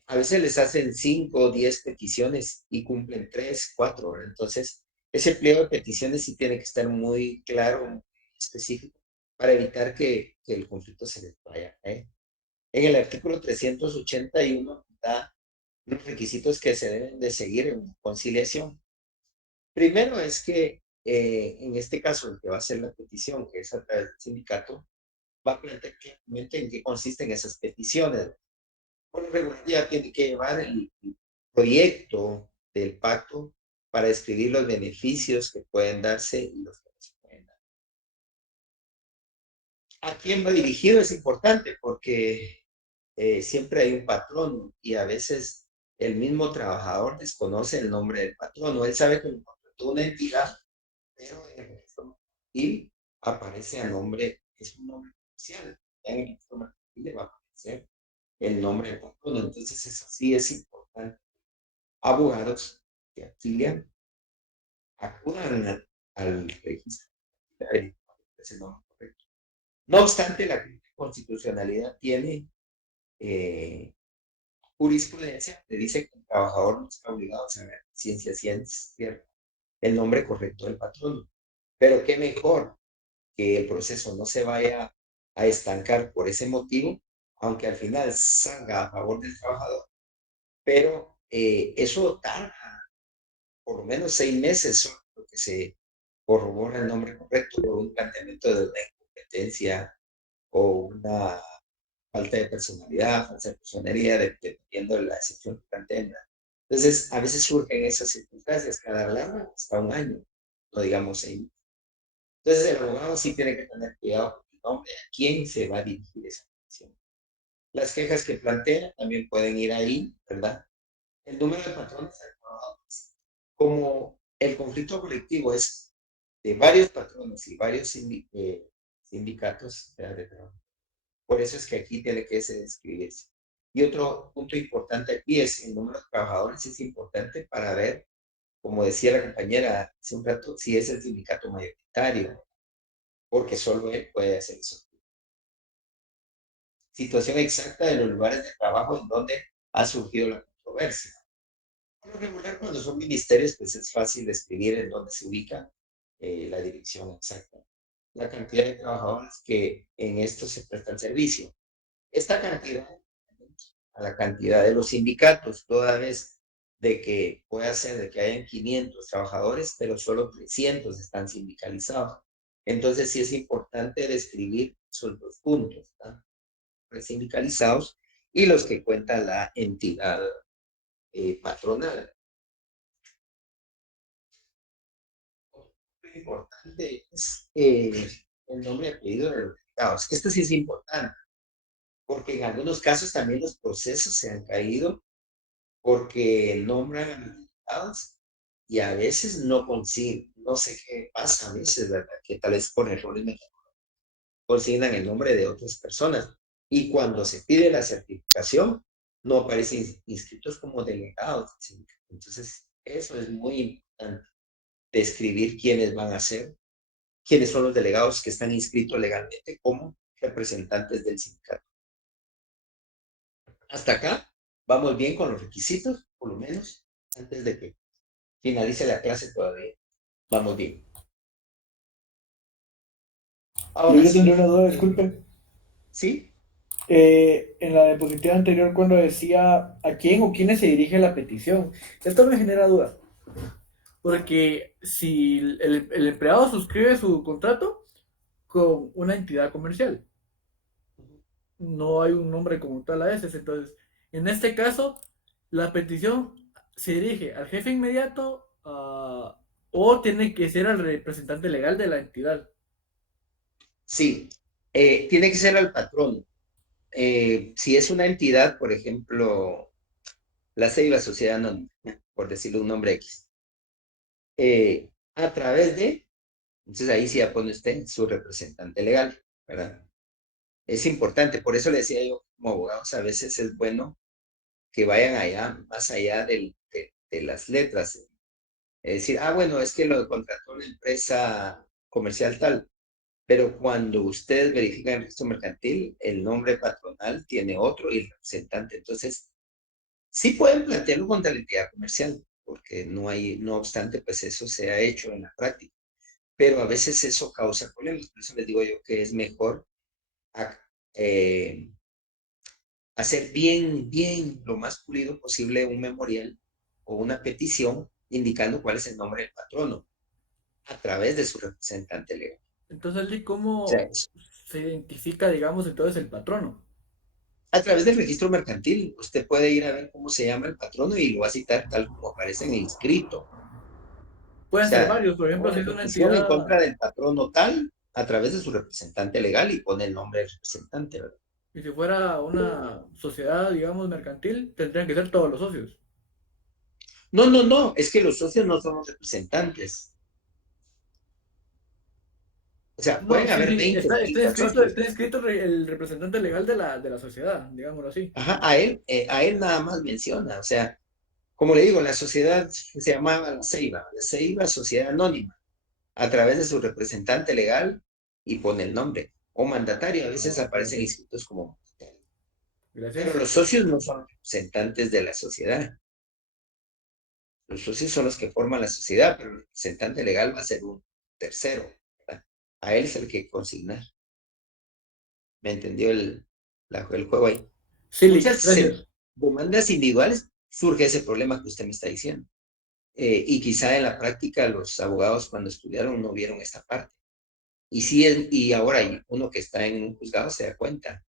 A veces les hacen 5 o 10 peticiones y cumplen 3, 4. Entonces, ese pliego de peticiones sí tiene que estar muy claro, muy específico, para evitar que el conflicto se les vaya. En el artículo 381 da los requisitos que se deben de seguir en una conciliación. Primero es que en este caso el que va a hacer la petición, que es a través del sindicato, va a plantear claramente en qué consisten esas peticiones. Por lo regular ya tiene que llevar el proyecto del pacto para describir los beneficios que pueden darse y los que no se pueden dar. ¿A quién va dirigido? Es importante porque siempre hay un patrón y a veces el mismo trabajador desconoce el nombre del patrón, él sabe que lo contrató una entidad, pero en el registro mercantil aparece a nombre, es un nombre oficial, en el registro mercantil le va a aparecer el nombre del patrón, entonces eso sí es importante. Abogados que afilian acudan al registro es el nombre correcto. No obstante, la constitucionalidad tiene jurisprudencia que dice que el trabajador no está obligado a saber ciencia el nombre correcto del patrono. Pero qué mejor que el proceso no se vaya a estancar por ese motivo, aunque al final salga a favor del trabajador. Pero eso tarda por lo menos 6 meses solo porque se corrobora el nombre correcto por un planteamiento de una incompetencia o una falta de personalidad, falta de personería, dependiendo de la excepción que planteen. Entonces, a veces surgen esas circunstancias que alargan hasta un año, no digamos 6 meses. Entonces, el abogado sí tiene que tener cuidado con el nombre, a quién se va a dirigir esa petición. Las quejas que plantea también pueden ir ahí, ¿verdad? El número de patrones adecuados. Como el conflicto colectivo es de varios patrones y varios sindicatos de trabajo, por eso es que aquí tiene que se describirse. Y otro punto importante aquí es el número de trabajadores, es importante para ver, como decía la compañera hace un rato, si es el sindicato mayoritario, porque solo él puede hacer eso. Situación exacta de los lugares de trabajo en donde ha surgido la controversia. Por lo regular, cuando son ministerios, pues es fácil describir en dónde se ubica la dirección exacta. La cantidad de trabajadores que en esto se presta el servicio. Esta cantidad a la cantidad de los sindicatos, toda vez de que puede ser de que hayan 500 trabajadores, pero solo 300 están sindicalizados. Entonces sí es importante describir esos dos puntos, ¿tá? Los sindicalizados y los que cuenta la entidad patronal. Lo importante es el nombre y apellido de los delegados. Esto sí es importante, porque en algunos casos también los procesos se han caído porque nombran a los delegados y a veces no consiguen, no sé qué pasa a veces, ¿verdad? Que tal vez por errores consignan el nombre de otras personas. Y cuando se pide la certificación, no aparecen inscritos como delegados. Entonces, eso es muy importante, describir quiénes van a ser, quiénes son los delegados que están inscritos legalmente como representantes del sindicato. Hasta acá vamos bien con los requisitos, por lo menos, antes de que finalice la clase todavía. Vamos bien. Ahora Yo tendría sí, una duda, disculpe. ¿sí? En la diapositiva anterior, cuando decía a quién o quiénes se dirige la petición, esto me genera duda. Porque si el empleado suscribe su contrato con una entidad comercial, no hay un nombre como tal a ese. Entonces, en este caso, la petición se dirige al jefe inmediato o tiene que ser al representante legal de la entidad. Sí, tiene que ser al patrón. Si es una entidad, por ejemplo, la Ceiba Sociedad Anónima, por decirlo un nombre X, a través de, entonces ahí sí ya pone usted su representante legal, ¿verdad? Es importante, por eso le decía yo, como abogados, a veces es bueno que vayan allá, más allá de las letras. Es decir, bueno, es que lo contrató la empresa comercial tal, pero cuando ustedes verifican el registro mercantil, el nombre patronal tiene otro y el representante. Entonces, sí pueden plantearlo contra la entidad comercial, porque no obstante, pues eso se ha hecho en la práctica. Pero a veces eso causa problemas. Por eso les digo yo que es mejor eh, hacer bien, lo más pulido posible un memorial o una petición indicando cuál es el nombre del patrono a través de su representante legal. Entonces, ¿y O sea, cómo se identifica, digamos, entonces el patrono? a través del registro mercantil, usted puede ir a ver cómo se llama el patrono y lo va a citar tal como aparece en el inscrito. O Pueden ser sea, varios, por ejemplo, hago si la es una petición en entidad, contra del patrono tal a través de su representante legal y pone el nombre del representante, ¿verdad? y si fuera una sociedad, digamos, mercantil, tendrían que ser todos los socios. No, es que los socios no son los representantes. O sea, No, pueden sí, haber sí, 20 o 30 socios. está inscrito el representante legal de la sociedad, digámoslo así. Ajá, a él nada más menciona, o sea, como le digo, la sociedad se llamaba la Ceiba Sociedad Anónima, a través de su representante legal y pone el nombre. O mandatario, a veces aparecen inscritos como mandatario. Gracias. Pero los socios no son representantes de la sociedad. Los socios son los que forman la sociedad, pero el representante legal va a ser un tercero, ¿verdad? A él es el que consignar. ¿Me entendió el juego ahí? Sí, Muchas gracias. demandas individuales surge ese problema que usted me está diciendo. Y quizá en la práctica los abogados cuando estudiaron no vieron esta parte. Y, sí, y ahora uno que está en un juzgado se da cuenta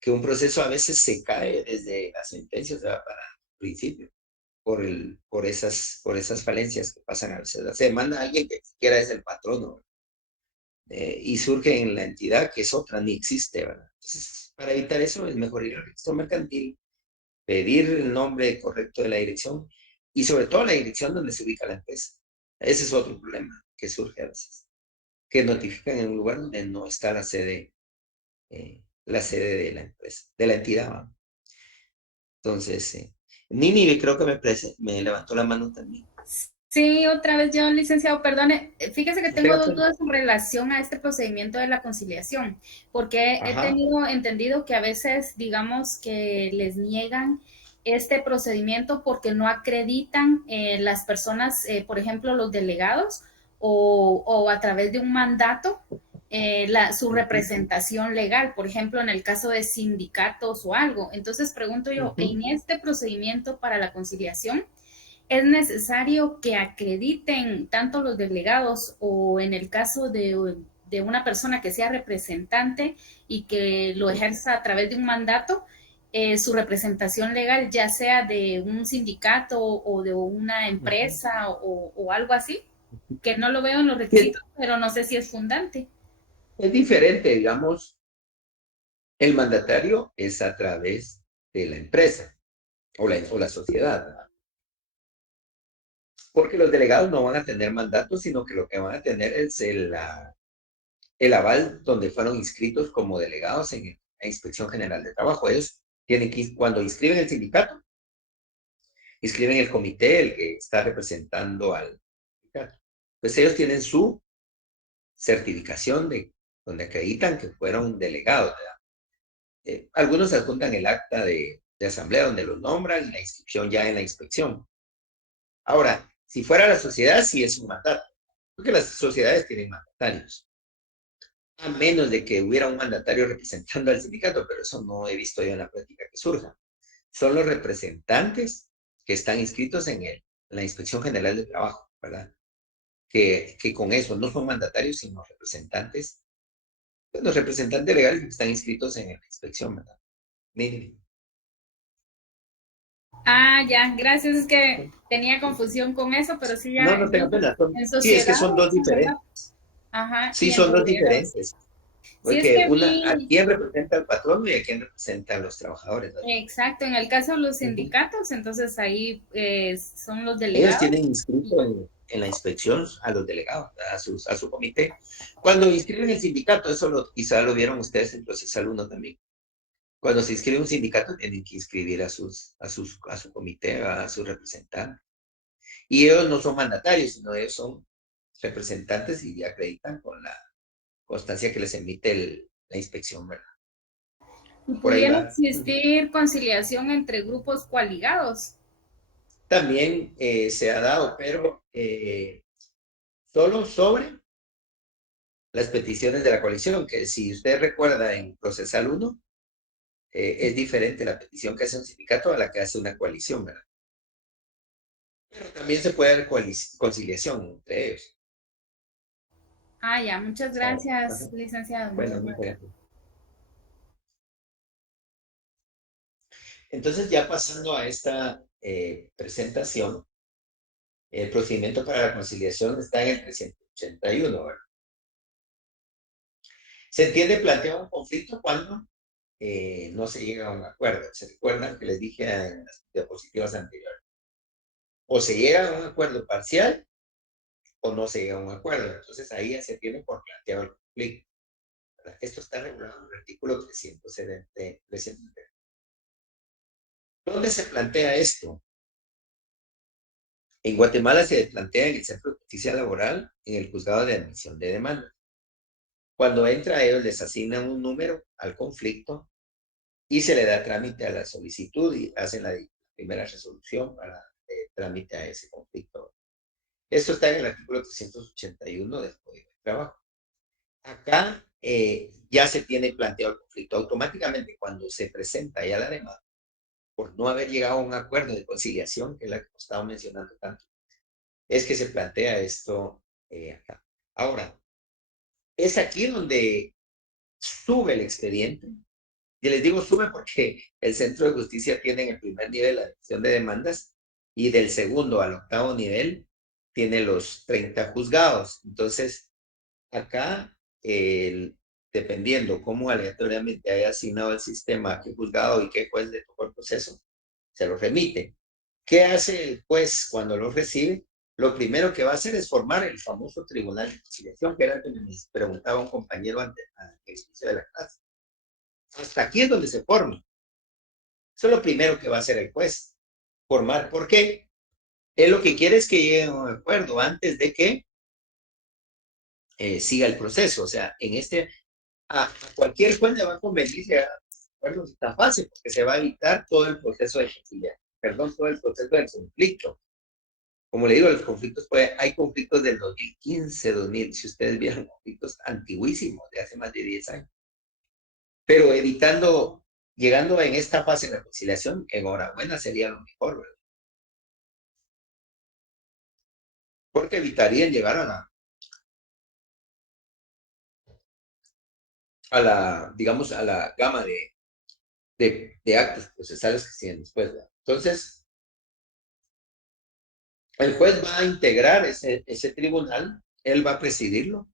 que un proceso a veces se cae desde la sentencia, o sea, para el principio, por esas falencias que pasan a veces. Se demanda a alguien que ni siquiera es el patrono, y surge en la entidad que es otra, ni existe, ¿verdad? Entonces, para evitar eso es mejor ir al registro mercantil, pedir el nombre correcto de la dirección y sobre todo la dirección donde se ubica la empresa. Ese es otro problema que surge a veces, que notifican en un lugar donde no está la sede de la empresa, de la entidad, ¿va? Entonces, Nini creo que me levantó la mano también. Sí, otra vez yo, licenciado, perdone. Fíjese que tengo Tenga dos cuenta. dudas en relación a este procedimiento de la conciliación, porque he Ajá. tenido entendido que a veces, digamos, que les niegan este procedimiento porque no acreditan las personas, por ejemplo, los delegados, o a través de un mandato, su representación legal, por ejemplo, en el caso de sindicatos o algo. Entonces, pregunto yo, en este procedimiento para la conciliación, es necesario que acrediten tanto los delegados o en el caso de una persona que sea representante y que lo ejerza a través de un mandato, su representación legal, ya sea de un sindicato o de una empresa o algo así, que no lo veo en los requisitos, pero no sé si es fundante. Es diferente, digamos, el mandatario es a través de la empresa o la sociedad, ¿verdad? Porque los delegados no van a tener mandato, sino que lo que van a tener es el aval donde fueron inscritos como delegados en la Inspección General de Trabajo. Ellos tienen que, cuando inscriben el sindicato, inscriben el comité, el que está representando al sindicato. Pues ellos tienen su certificación donde acreditan que fueron delegados, ¿verdad? Algunos adjuntan el acta de asamblea donde los nombran y la inscripción ya en la inspección. Ahora, si fuera la sociedad, sí es un mandato, porque las sociedades tienen mandatarios, a menos de que hubiera un mandatario representando al sindicato, pero eso no he visto yo en la práctica que surja. Son los representantes que están inscritos en la Inspección General de Trabajo, ¿verdad? Que con eso no son mandatarios, sino representantes, pues los representantes legales que están inscritos en la inspección, ¿verdad? Miren. Ah, ya, gracias, es que tenía confusión con eso, pero sí No, ya, no tengo entonces, pena. en Sí, es que son dos sociedades, ¿verdad? diferentes. Ajá, Sí, y en son dos delegados. diferentes. Sí, es Porque que a vi, quién representa al patrón y a quién representa a los trabajadores, ¿verdad? exacto, en el caso de los Ujú. sindicatos, entonces ahí son los Ellos delegados. tienen inscrito en la inspección a los delegados, a su comité. Cuando inscriben el sindicato, eso quizá lo vieron ustedes en Procesal 1 también. Cuando se inscribe un sindicato, tienen que inscribir a su comité, a su representante. Y ellos no son mandatarios, sino ellos son representantes y acreditan con la constancia que les emite la inspección, ¿verdad? Y Por ahí pudiera va. existir conciliación entre grupos coaligados. También se ha dado, pero solo sobre las peticiones de la coalición, que si usted recuerda en Procesal 1, es diferente la petición que hace un sindicato a la que hace una coalición, ¿verdad? Pero también se puede dar conciliación entre ellos. Ah, ya, muchas gracias, Ajá. licenciado. Bueno, Muchas muy gracias. bien. Entonces, ya pasando a esta presentación, el procedimiento para la conciliación está en el 381, ¿verdad? Se entiende plantear un conflicto cuando no se llega a un acuerdo. ¿Se recuerdan que les dije en las diapositivas anteriores? O se llega a un acuerdo parcial o no se llega a un acuerdo. Entonces ahí ya se tiene por planteado el conflicto, ¿verdad? Esto está regulado en el artículo 370. ¿Dónde se plantea esto? En Guatemala se plantea en el Centro de Justicia Laboral, en el Juzgado de Admisión de Demanda. Cuando entra, ellos les asignan un número al conflicto y se le da trámite a la solicitud y hacen la primera resolución para trámite a ese conflicto. Esto está en el artículo 381 del Código de Trabajo. Acá ya se tiene planteado el conflicto. Automáticamente, cuando se presenta ya la demanda, por no haber llegado a un acuerdo de conciliación, que es la que hemos estado mencionando tanto, es que se plantea esto acá. Ahora, es aquí donde sube el expediente. Y les digo sube porque el Centro de Justicia tiene en el primer nivel la dirección de demandas y del segundo al octavo nivel tiene los 30 juzgados. Entonces, acá, dependiendo cómo aleatoriamente haya asignado el sistema, qué juzgado y qué juez le tocó el proceso, se lo remite. ¿Qué hace el juez cuando lo recibe? Lo primero que va a hacer es formar el famoso tribunal de conciliación, que era el que me preguntaba un compañero antes al inicio de la clase. Hasta aquí es donde se forma. Eso es lo primero que va a hacer el juez. Formar. ¿Por qué? Él lo que quiere es que lleguen a un acuerdo antes de que siga el proceso. O sea, a cualquier juez le va a convenir llegar a acuerdos tan fácil, porque se va a evitar todo el proceso de conciliación, perdón, todo el proceso del conflicto. Como le digo, los conflictos, hay conflictos del 2015, 2000, si ustedes vieron conflictos antiguísimos de hace más de 10 años. Pero llegando en esta fase de la conciliación, enhorabuena sería lo mejor, ¿verdad? Porque evitarían llegar digamos, a la gama de actos procesales que siguen después, ¿verdad? Entonces, el juez va a integrar ese tribunal, él va a presidirlo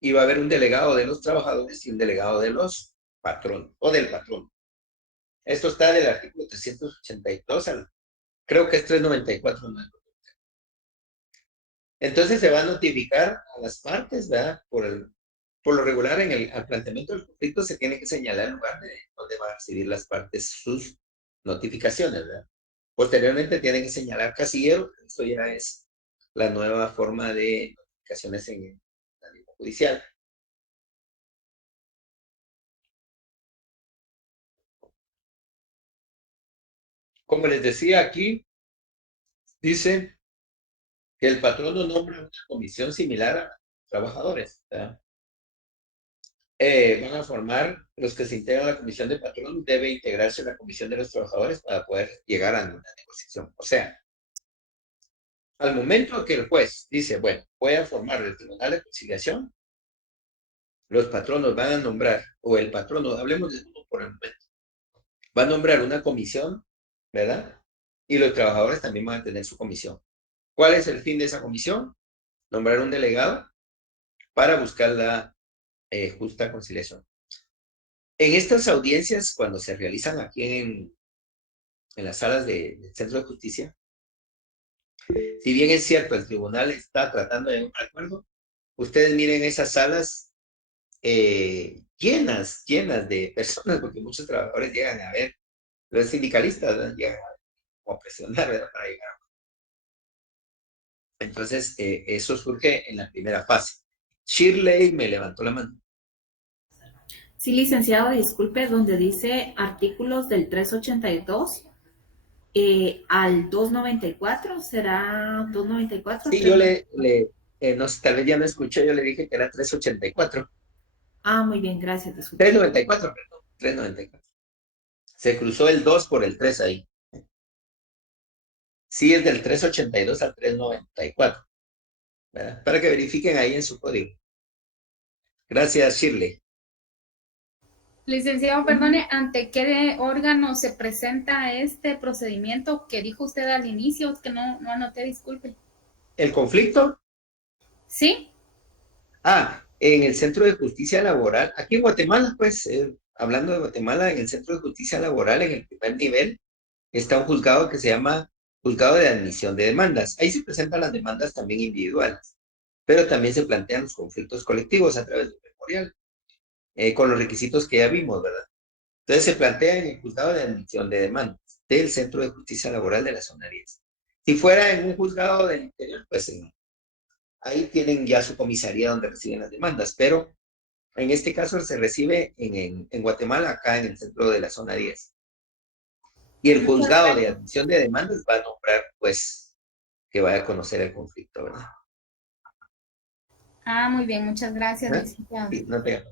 y va a haber un delegado de los trabajadores y un delegado de los patronos o del patrón. Esto está del artículo 382 creo que es 394. Entonces se va a notificar a las partes, ¿verdad? Por lo regular, al planteamiento del conflicto se tiene que señalar el lugar de donde van a recibir las partes sus notificaciones, ¿verdad? Posteriormente tienen que señalar casillero. Esto ya es la nueva forma de notificaciones en la ley judicial. Como les decía aquí, dice que el patrono nombra una comisión similar a trabajadores, ¿verdad? Van a formar, los que se integran a la comisión de patrón, debe integrarse la comisión de los trabajadores para poder llegar a una negociación. O sea, al momento que el juez dice, bueno, voy a formar el tribunal de conciliación, los patronos van a nombrar, o el patrono, hablemos de uno por el momento, va a nombrar una comisión, ¿verdad? Y los trabajadores también van a tener su comisión. ¿Cuál es el fin de esa comisión? Nombrar un delegado para buscar la justa conciliación. En estas audiencias, cuando se realizan aquí en las salas del Centro de Justicia, si bien es cierto, el tribunal está tratando de un acuerdo, ustedes miren esas salas llenas de personas, porque muchos trabajadores llegan a ver, los sindicalistas, ¿verdad? Llegan a presionar, ¿verdad? Para llegar. Entonces, eso surge en la primera fase. Shirley me levantó la mano. Sí, licenciado, disculpe, donde dice artículos del 382 al 294, ¿será 294? Sí, no sé, tal vez ya no escuché, yo le dije que era 384. Ah, muy bien, gracias. Disculpe. 394, perdón, 394. Se cruzó el 2 por el 3 ahí. Sí, es del 382 al 394, ¿verdad? Para que verifiquen ahí en su código. Gracias, Shirley. Licenciado, perdone, ¿ante qué órgano se presenta este procedimiento que dijo usted al inicio? Que no anoté, disculpe. ¿El conflicto? ¿Sí? En el Centro de Justicia Laboral, aquí en Guatemala, pues, hablando de Guatemala, en el Centro de Justicia Laboral, en el primer nivel, está un juzgado que se llama Juzgado de Admisión de Demandas. Ahí se presentan las demandas también individuales, pero también se plantean los conflictos colectivos a través del memorial, con los requisitos que ya vimos, ¿verdad? Entonces se plantea en el Juzgado de Admisión de Demandas del Centro de Justicia Laboral de la Zona 10. Si fuera en un juzgado del interior, pues ahí tienen ya su comisaría donde reciben las demandas, pero En este caso se recibe en Guatemala, acá en el centro de la zona 10. Y el Muchas juzgado de gracias. admisión de demandas va a nombrar, pues, que vaya a conocer el conflicto, ¿verdad? Ah, muy bien, muchas gracias, ¿Ah? licenciado. Sí, no te...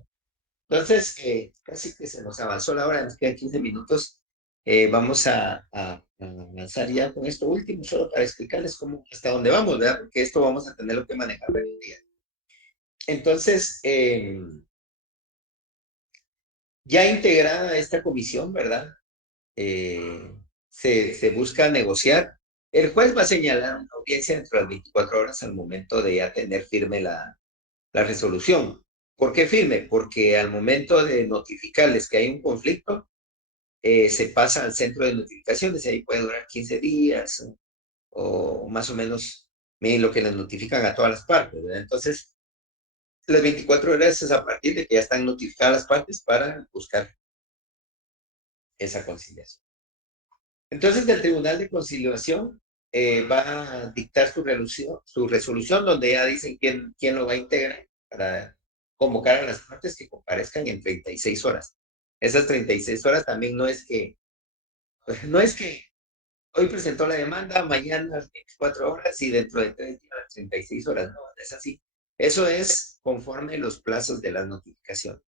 Entonces, casi que se nos avanzó la hora, nos quedan 15 minutos. Vamos a avanzar ya con esto último, solo para explicarles cómo, hasta dónde vamos, ¿verdad? Porque esto vamos a tenerlo que manejar varios días. Entonces, ya integrada esta comisión, ¿verdad? Se busca negociar. El juez va a señalar una audiencia dentro de las 24 horas al momento de ya tener firme la resolución. ¿Por qué firme? Porque al momento de notificarles que hay un conflicto, se pasa al centro de notificaciones y ahí puede durar 15 días o más o menos lo que les notifican a todas las partes, ¿verdad? Entonces, las 24 horas es a partir de que ya están notificadas las partes para buscar esa conciliación. Entonces, el Tribunal de Conciliación va a dictar su resolución donde ya dicen quién lo va a integrar para convocar a las partes que comparezcan en 36 horas. Esas 36 horas también no es que hoy presentó la demanda, mañana las 24 horas y dentro de 3 días las 36 horas. No, es así. Eso es conforme los plazos de la notificación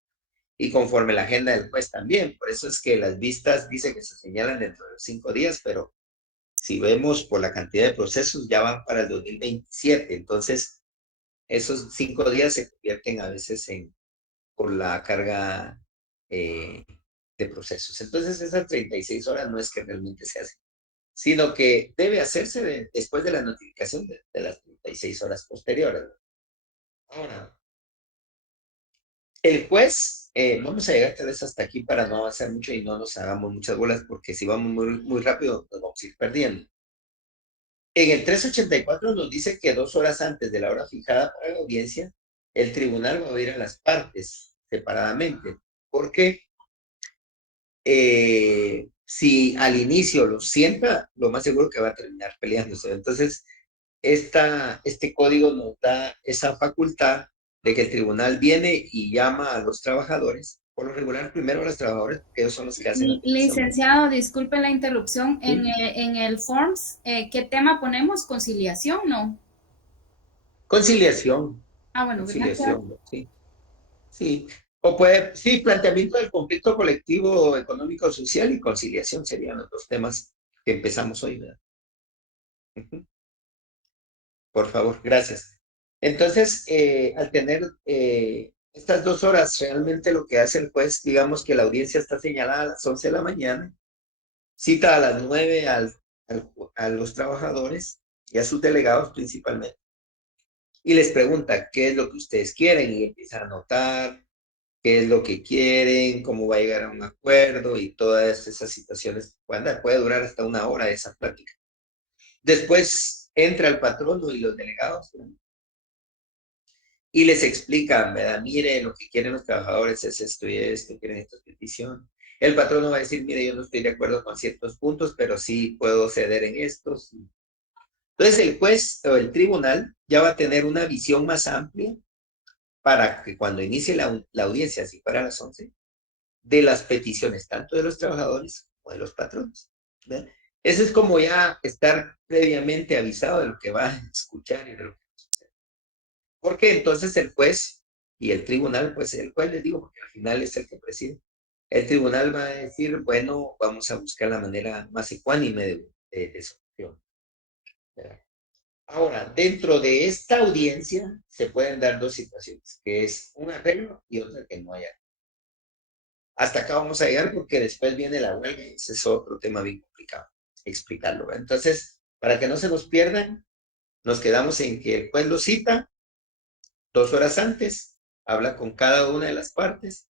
y conforme la agenda del juez también. Por eso es que las vistas dice que se señalan dentro de los 5 días, pero si vemos por la cantidad de procesos, ya van para el 2027. Entonces, esos 5 días se convierten a veces por la carga de procesos. Entonces, esas 36 horas no es que realmente se hace, sino que debe hacerse después de la notificación de las 36 horas posteriores. Ahora, el juez, vamos a llegar tal vez hasta aquí para no avanzar mucho y no nos hagamos muchas bolas, porque si vamos muy, muy rápido, nos vamos a ir perdiendo. En el 384 nos dice que 2 horas antes de la hora fijada para la audiencia, el tribunal va a oír a las partes separadamente, porque si al inicio lo sienta, lo más seguro que va a terminar peleándose. Entonces, este código nos da esa facultad de que el tribunal viene y llama a los trabajadores, por lo regular primero a los trabajadores, porque ellos son los que hacen la petición. Licenciado, disculpe la interrupción. ¿Sí? En el Forms, ¿qué tema ponemos? ¿Conciliación? No. Conciliación, Ah, bueno, gracias. conciliación, sí. Sí, o puede, sí, planteamiento del conflicto colectivo, económico, social y conciliación serían los dos temas que empezamos hoy, ¿verdad? Ujú. Por favor, gracias. Entonces, al tener estas 2 horas, realmente lo que hace el juez, digamos que la audiencia está señalada a las 11 de la mañana, cita a las 9 a los trabajadores y a sus delegados principalmente, y les pregunta qué es lo que ustedes quieren y empiezan a anotar qué es lo que quieren, cómo va a llegar a un acuerdo y todas esas situaciones. Puede durar hasta 1 hora esa plática. Después entra el patrono y los delegados, ¿no? Y les explican, ¿verdad? Mire, lo que quieren los trabajadores es esto y esto, quieren esta petición. El patrono va a decir, mire, yo no estoy de acuerdo con ciertos puntos, pero sí puedo ceder en estos. Entonces el juez o el tribunal ya va a tener una visión más amplia para que cuando inicie la audiencia, si fuera a las 11, de las peticiones, tanto de los trabajadores como de los patrones. ¿Verdad? Eso es como ya estar previamente avisado de lo que va a escuchar y de lo que va a suceder. Porque entonces el juez y el tribunal, pues el juez les digo, porque al final es el que preside, el tribunal va a decir, bueno, vamos a buscar la manera más ecuánime de solución. ¿Verdad? Ahora, dentro de esta audiencia se pueden dar dos situaciones, que es un arreglo y otra que no haya. Hasta acá vamos a llegar porque después viene la huelga y ese es otro tema bien complicado explicarlo, ¿verdad? Entonces, para que no se nos pierdan, nos quedamos en que el juez lo cita 2 horas antes, habla con cada una de las partes,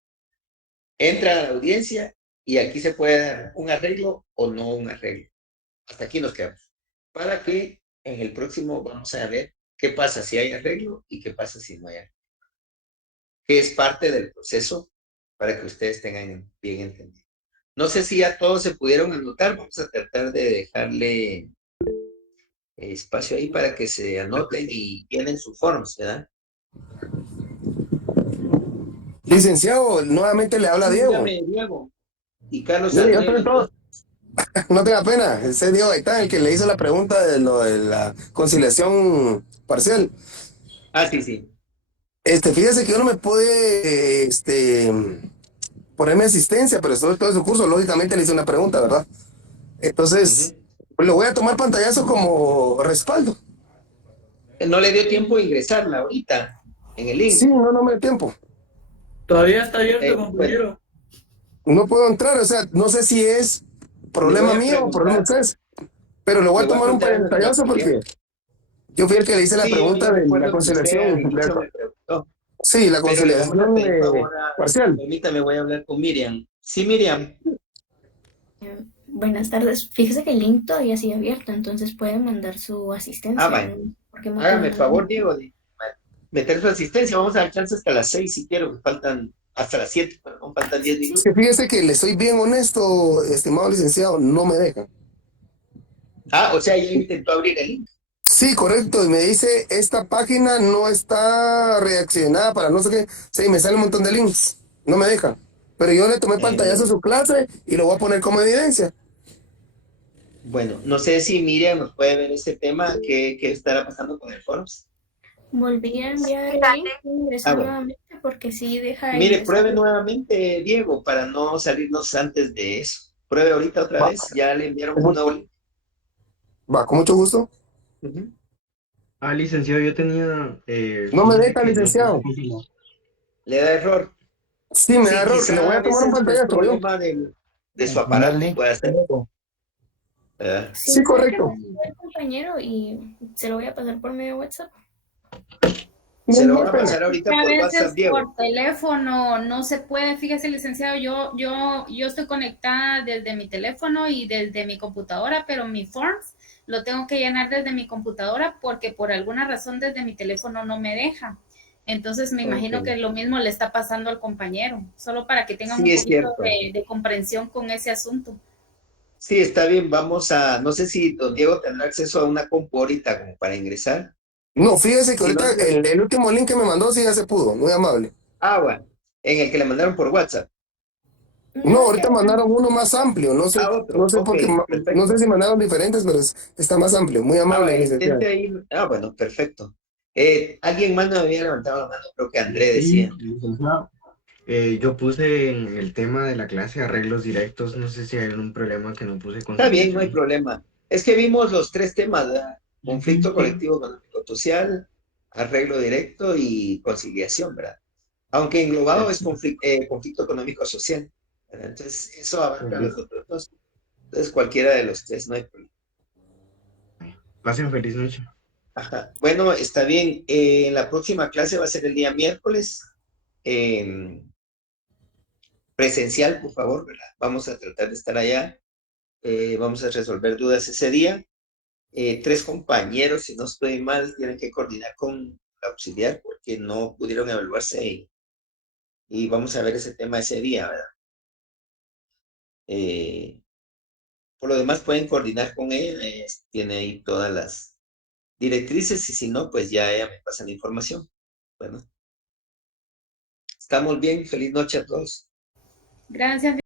entra a la audiencia y aquí se puede dar un arreglo o no un arreglo. Hasta aquí nos quedamos. Para que en el próximo vamos a ver qué pasa si hay arreglo y qué pasa si no hay arreglo. Que es parte del proceso para que ustedes tengan bien entendido. No sé si ya todos se pudieron anotar, vamos a tratar de dejarle espacio ahí para que se anoten y llenen su forms, ¿verdad? Licenciado, nuevamente le habla Diego. Dígame, Diego. Y Carlos Yo Andrés, estoy los todo. dos. No tenga pena, ese Diego Gaitán, el que le hizo la pregunta de lo de la conciliación parcial. Ah, sí, sí. Fíjese que yo no me pude, ponerme asistencia, pero estuve todo su curso, lógicamente le hice una pregunta, ¿verdad? Entonces, Ujú. pues lo voy a tomar pantallazo como respaldo. No le dio tiempo de ingresarla ahorita en el Sí, link. no me dio tiempo. Todavía está abierto, Bueno, compañero. No puedo entrar, o sea, no sé si es le voy problema a mío o problema de preguntar, ustedes, pero le voy le a voy a tomar un preguntar a nuestro pantallazo auxiliar. porque yo fui el que le hice la Sí, pregunta yo de la recuerdo que usted conciliación, al inicio me preguntó, sí, la pero le vamos a conciliación pedir favor parcial. permítame, voy a hablar con Miriam. Sí, Miriam. Buenas tardes. Fíjese que el link todavía sigue abierto, entonces puede mandar su Ah, asistencia. vaya. ¿No? ¿Por qué motivo Hágame no lo favor, manda? Diego, de meter su asistencia. Vamos a dar chance hasta las 6 si quiero, que faltan hasta las 7, perdón, faltan 10 Sí, minutos. Es que fíjese que le soy bien honesto, estimado licenciado, no me deja. Ah, o sea, ya intentó abrir el link. Sí, correcto, y me dice, esta página no está reaccionada para no sé qué, sí, me sale un montón de links, no me deja. Pero yo le tomé pantallazo a Eh, su clase y lo voy a poner como evidencia. bueno, no sé si Miriam nos puede ver este tema, qué estará pasando con el Forms. volví a enviar el link, voy a Ah, ingresar bueno. nuevamente porque sí deja Mire, ingresar. pruebe nuevamente, Diego, para no salirnos antes de eso. Pruebe ahorita otra Va, vez, ya le enviaron un con nuevo link. va, con mucho gusto. Ujú. Ah, licenciado, yo tenía, No me fíjese deja, que no pude licenciado. confirmar. Le da error. Sí, me da Sí, error, le quizá voy a a tomar un veces es pantallazo, yo. problema de su Primer aparato, link. puede ser. ¿Verdad? Sí, Sí, creo que correcto. lo el compañero y se lo voy a pasar por medio de WhatsApp. No Se lo me voy da a pena. pasar Que ahorita a por WhatsApp, veces Diego. por teléfono no se puede, fíjese licenciado, yo estoy conectada desde mi teléfono y desde mi computadora, pero mi forms lo tengo que llenar desde mi computadora porque por alguna razón desde mi teléfono no me deja. Entonces me Ok. imagino que lo mismo le está pasando al compañero, solo para que tengan Sí, un es poquito cierto. de comprensión con ese asunto. Sí, está bien. Vamos a, no sé si don Diego tendrá acceso a una compu ahorita como para ingresar. No, fíjese que Si no, ahorita el último link que me mandó sí ya se pudo, muy amable. bueno, en el que le mandaron por WhatsApp. No, No, ahorita mandaron uno más amplio, no Otro. sé Ok, por qué, no sé perfecto. si mandaron diferentes, pero está más amplio, muy amable, Vaya, licenciado. intente ir. Bueno, perfecto. Alguien más me había levantado la mano, creo que André Sí, decía. licenciado. Yo puse en el tema de la clase arreglos directos, no sé si hay algún problema que no puse Está bien, no hay conciliación. problema. Es que vimos los tres temas, ¿verdad? Conflicto colectivo económico social, arreglo directo y conciliación, ¿verdad? Aunque englobado es conflicto económico social, ¿verdad? Entonces, eso abarca los otros dos. Entonces, cualquiera de los tres, no hay problema. Pasen feliz noche. Ajá. Bueno, está bien. La próxima clase va a ser el día miércoles. Presencial, por favor, ¿verdad? Vamos a tratar de estar allá. Vamos a resolver dudas ese día. 3 compañeros, si no estoy mal, tienen que coordinar con la auxiliar porque no pudieron evaluarse y vamos a ver ese tema ese día, ¿verdad? Por lo demás pueden coordinar con ella, tiene ahí todas las directrices y si no, pues ya ella me pasa la información. Bueno, estamos bien, feliz noche a todos. Gracias.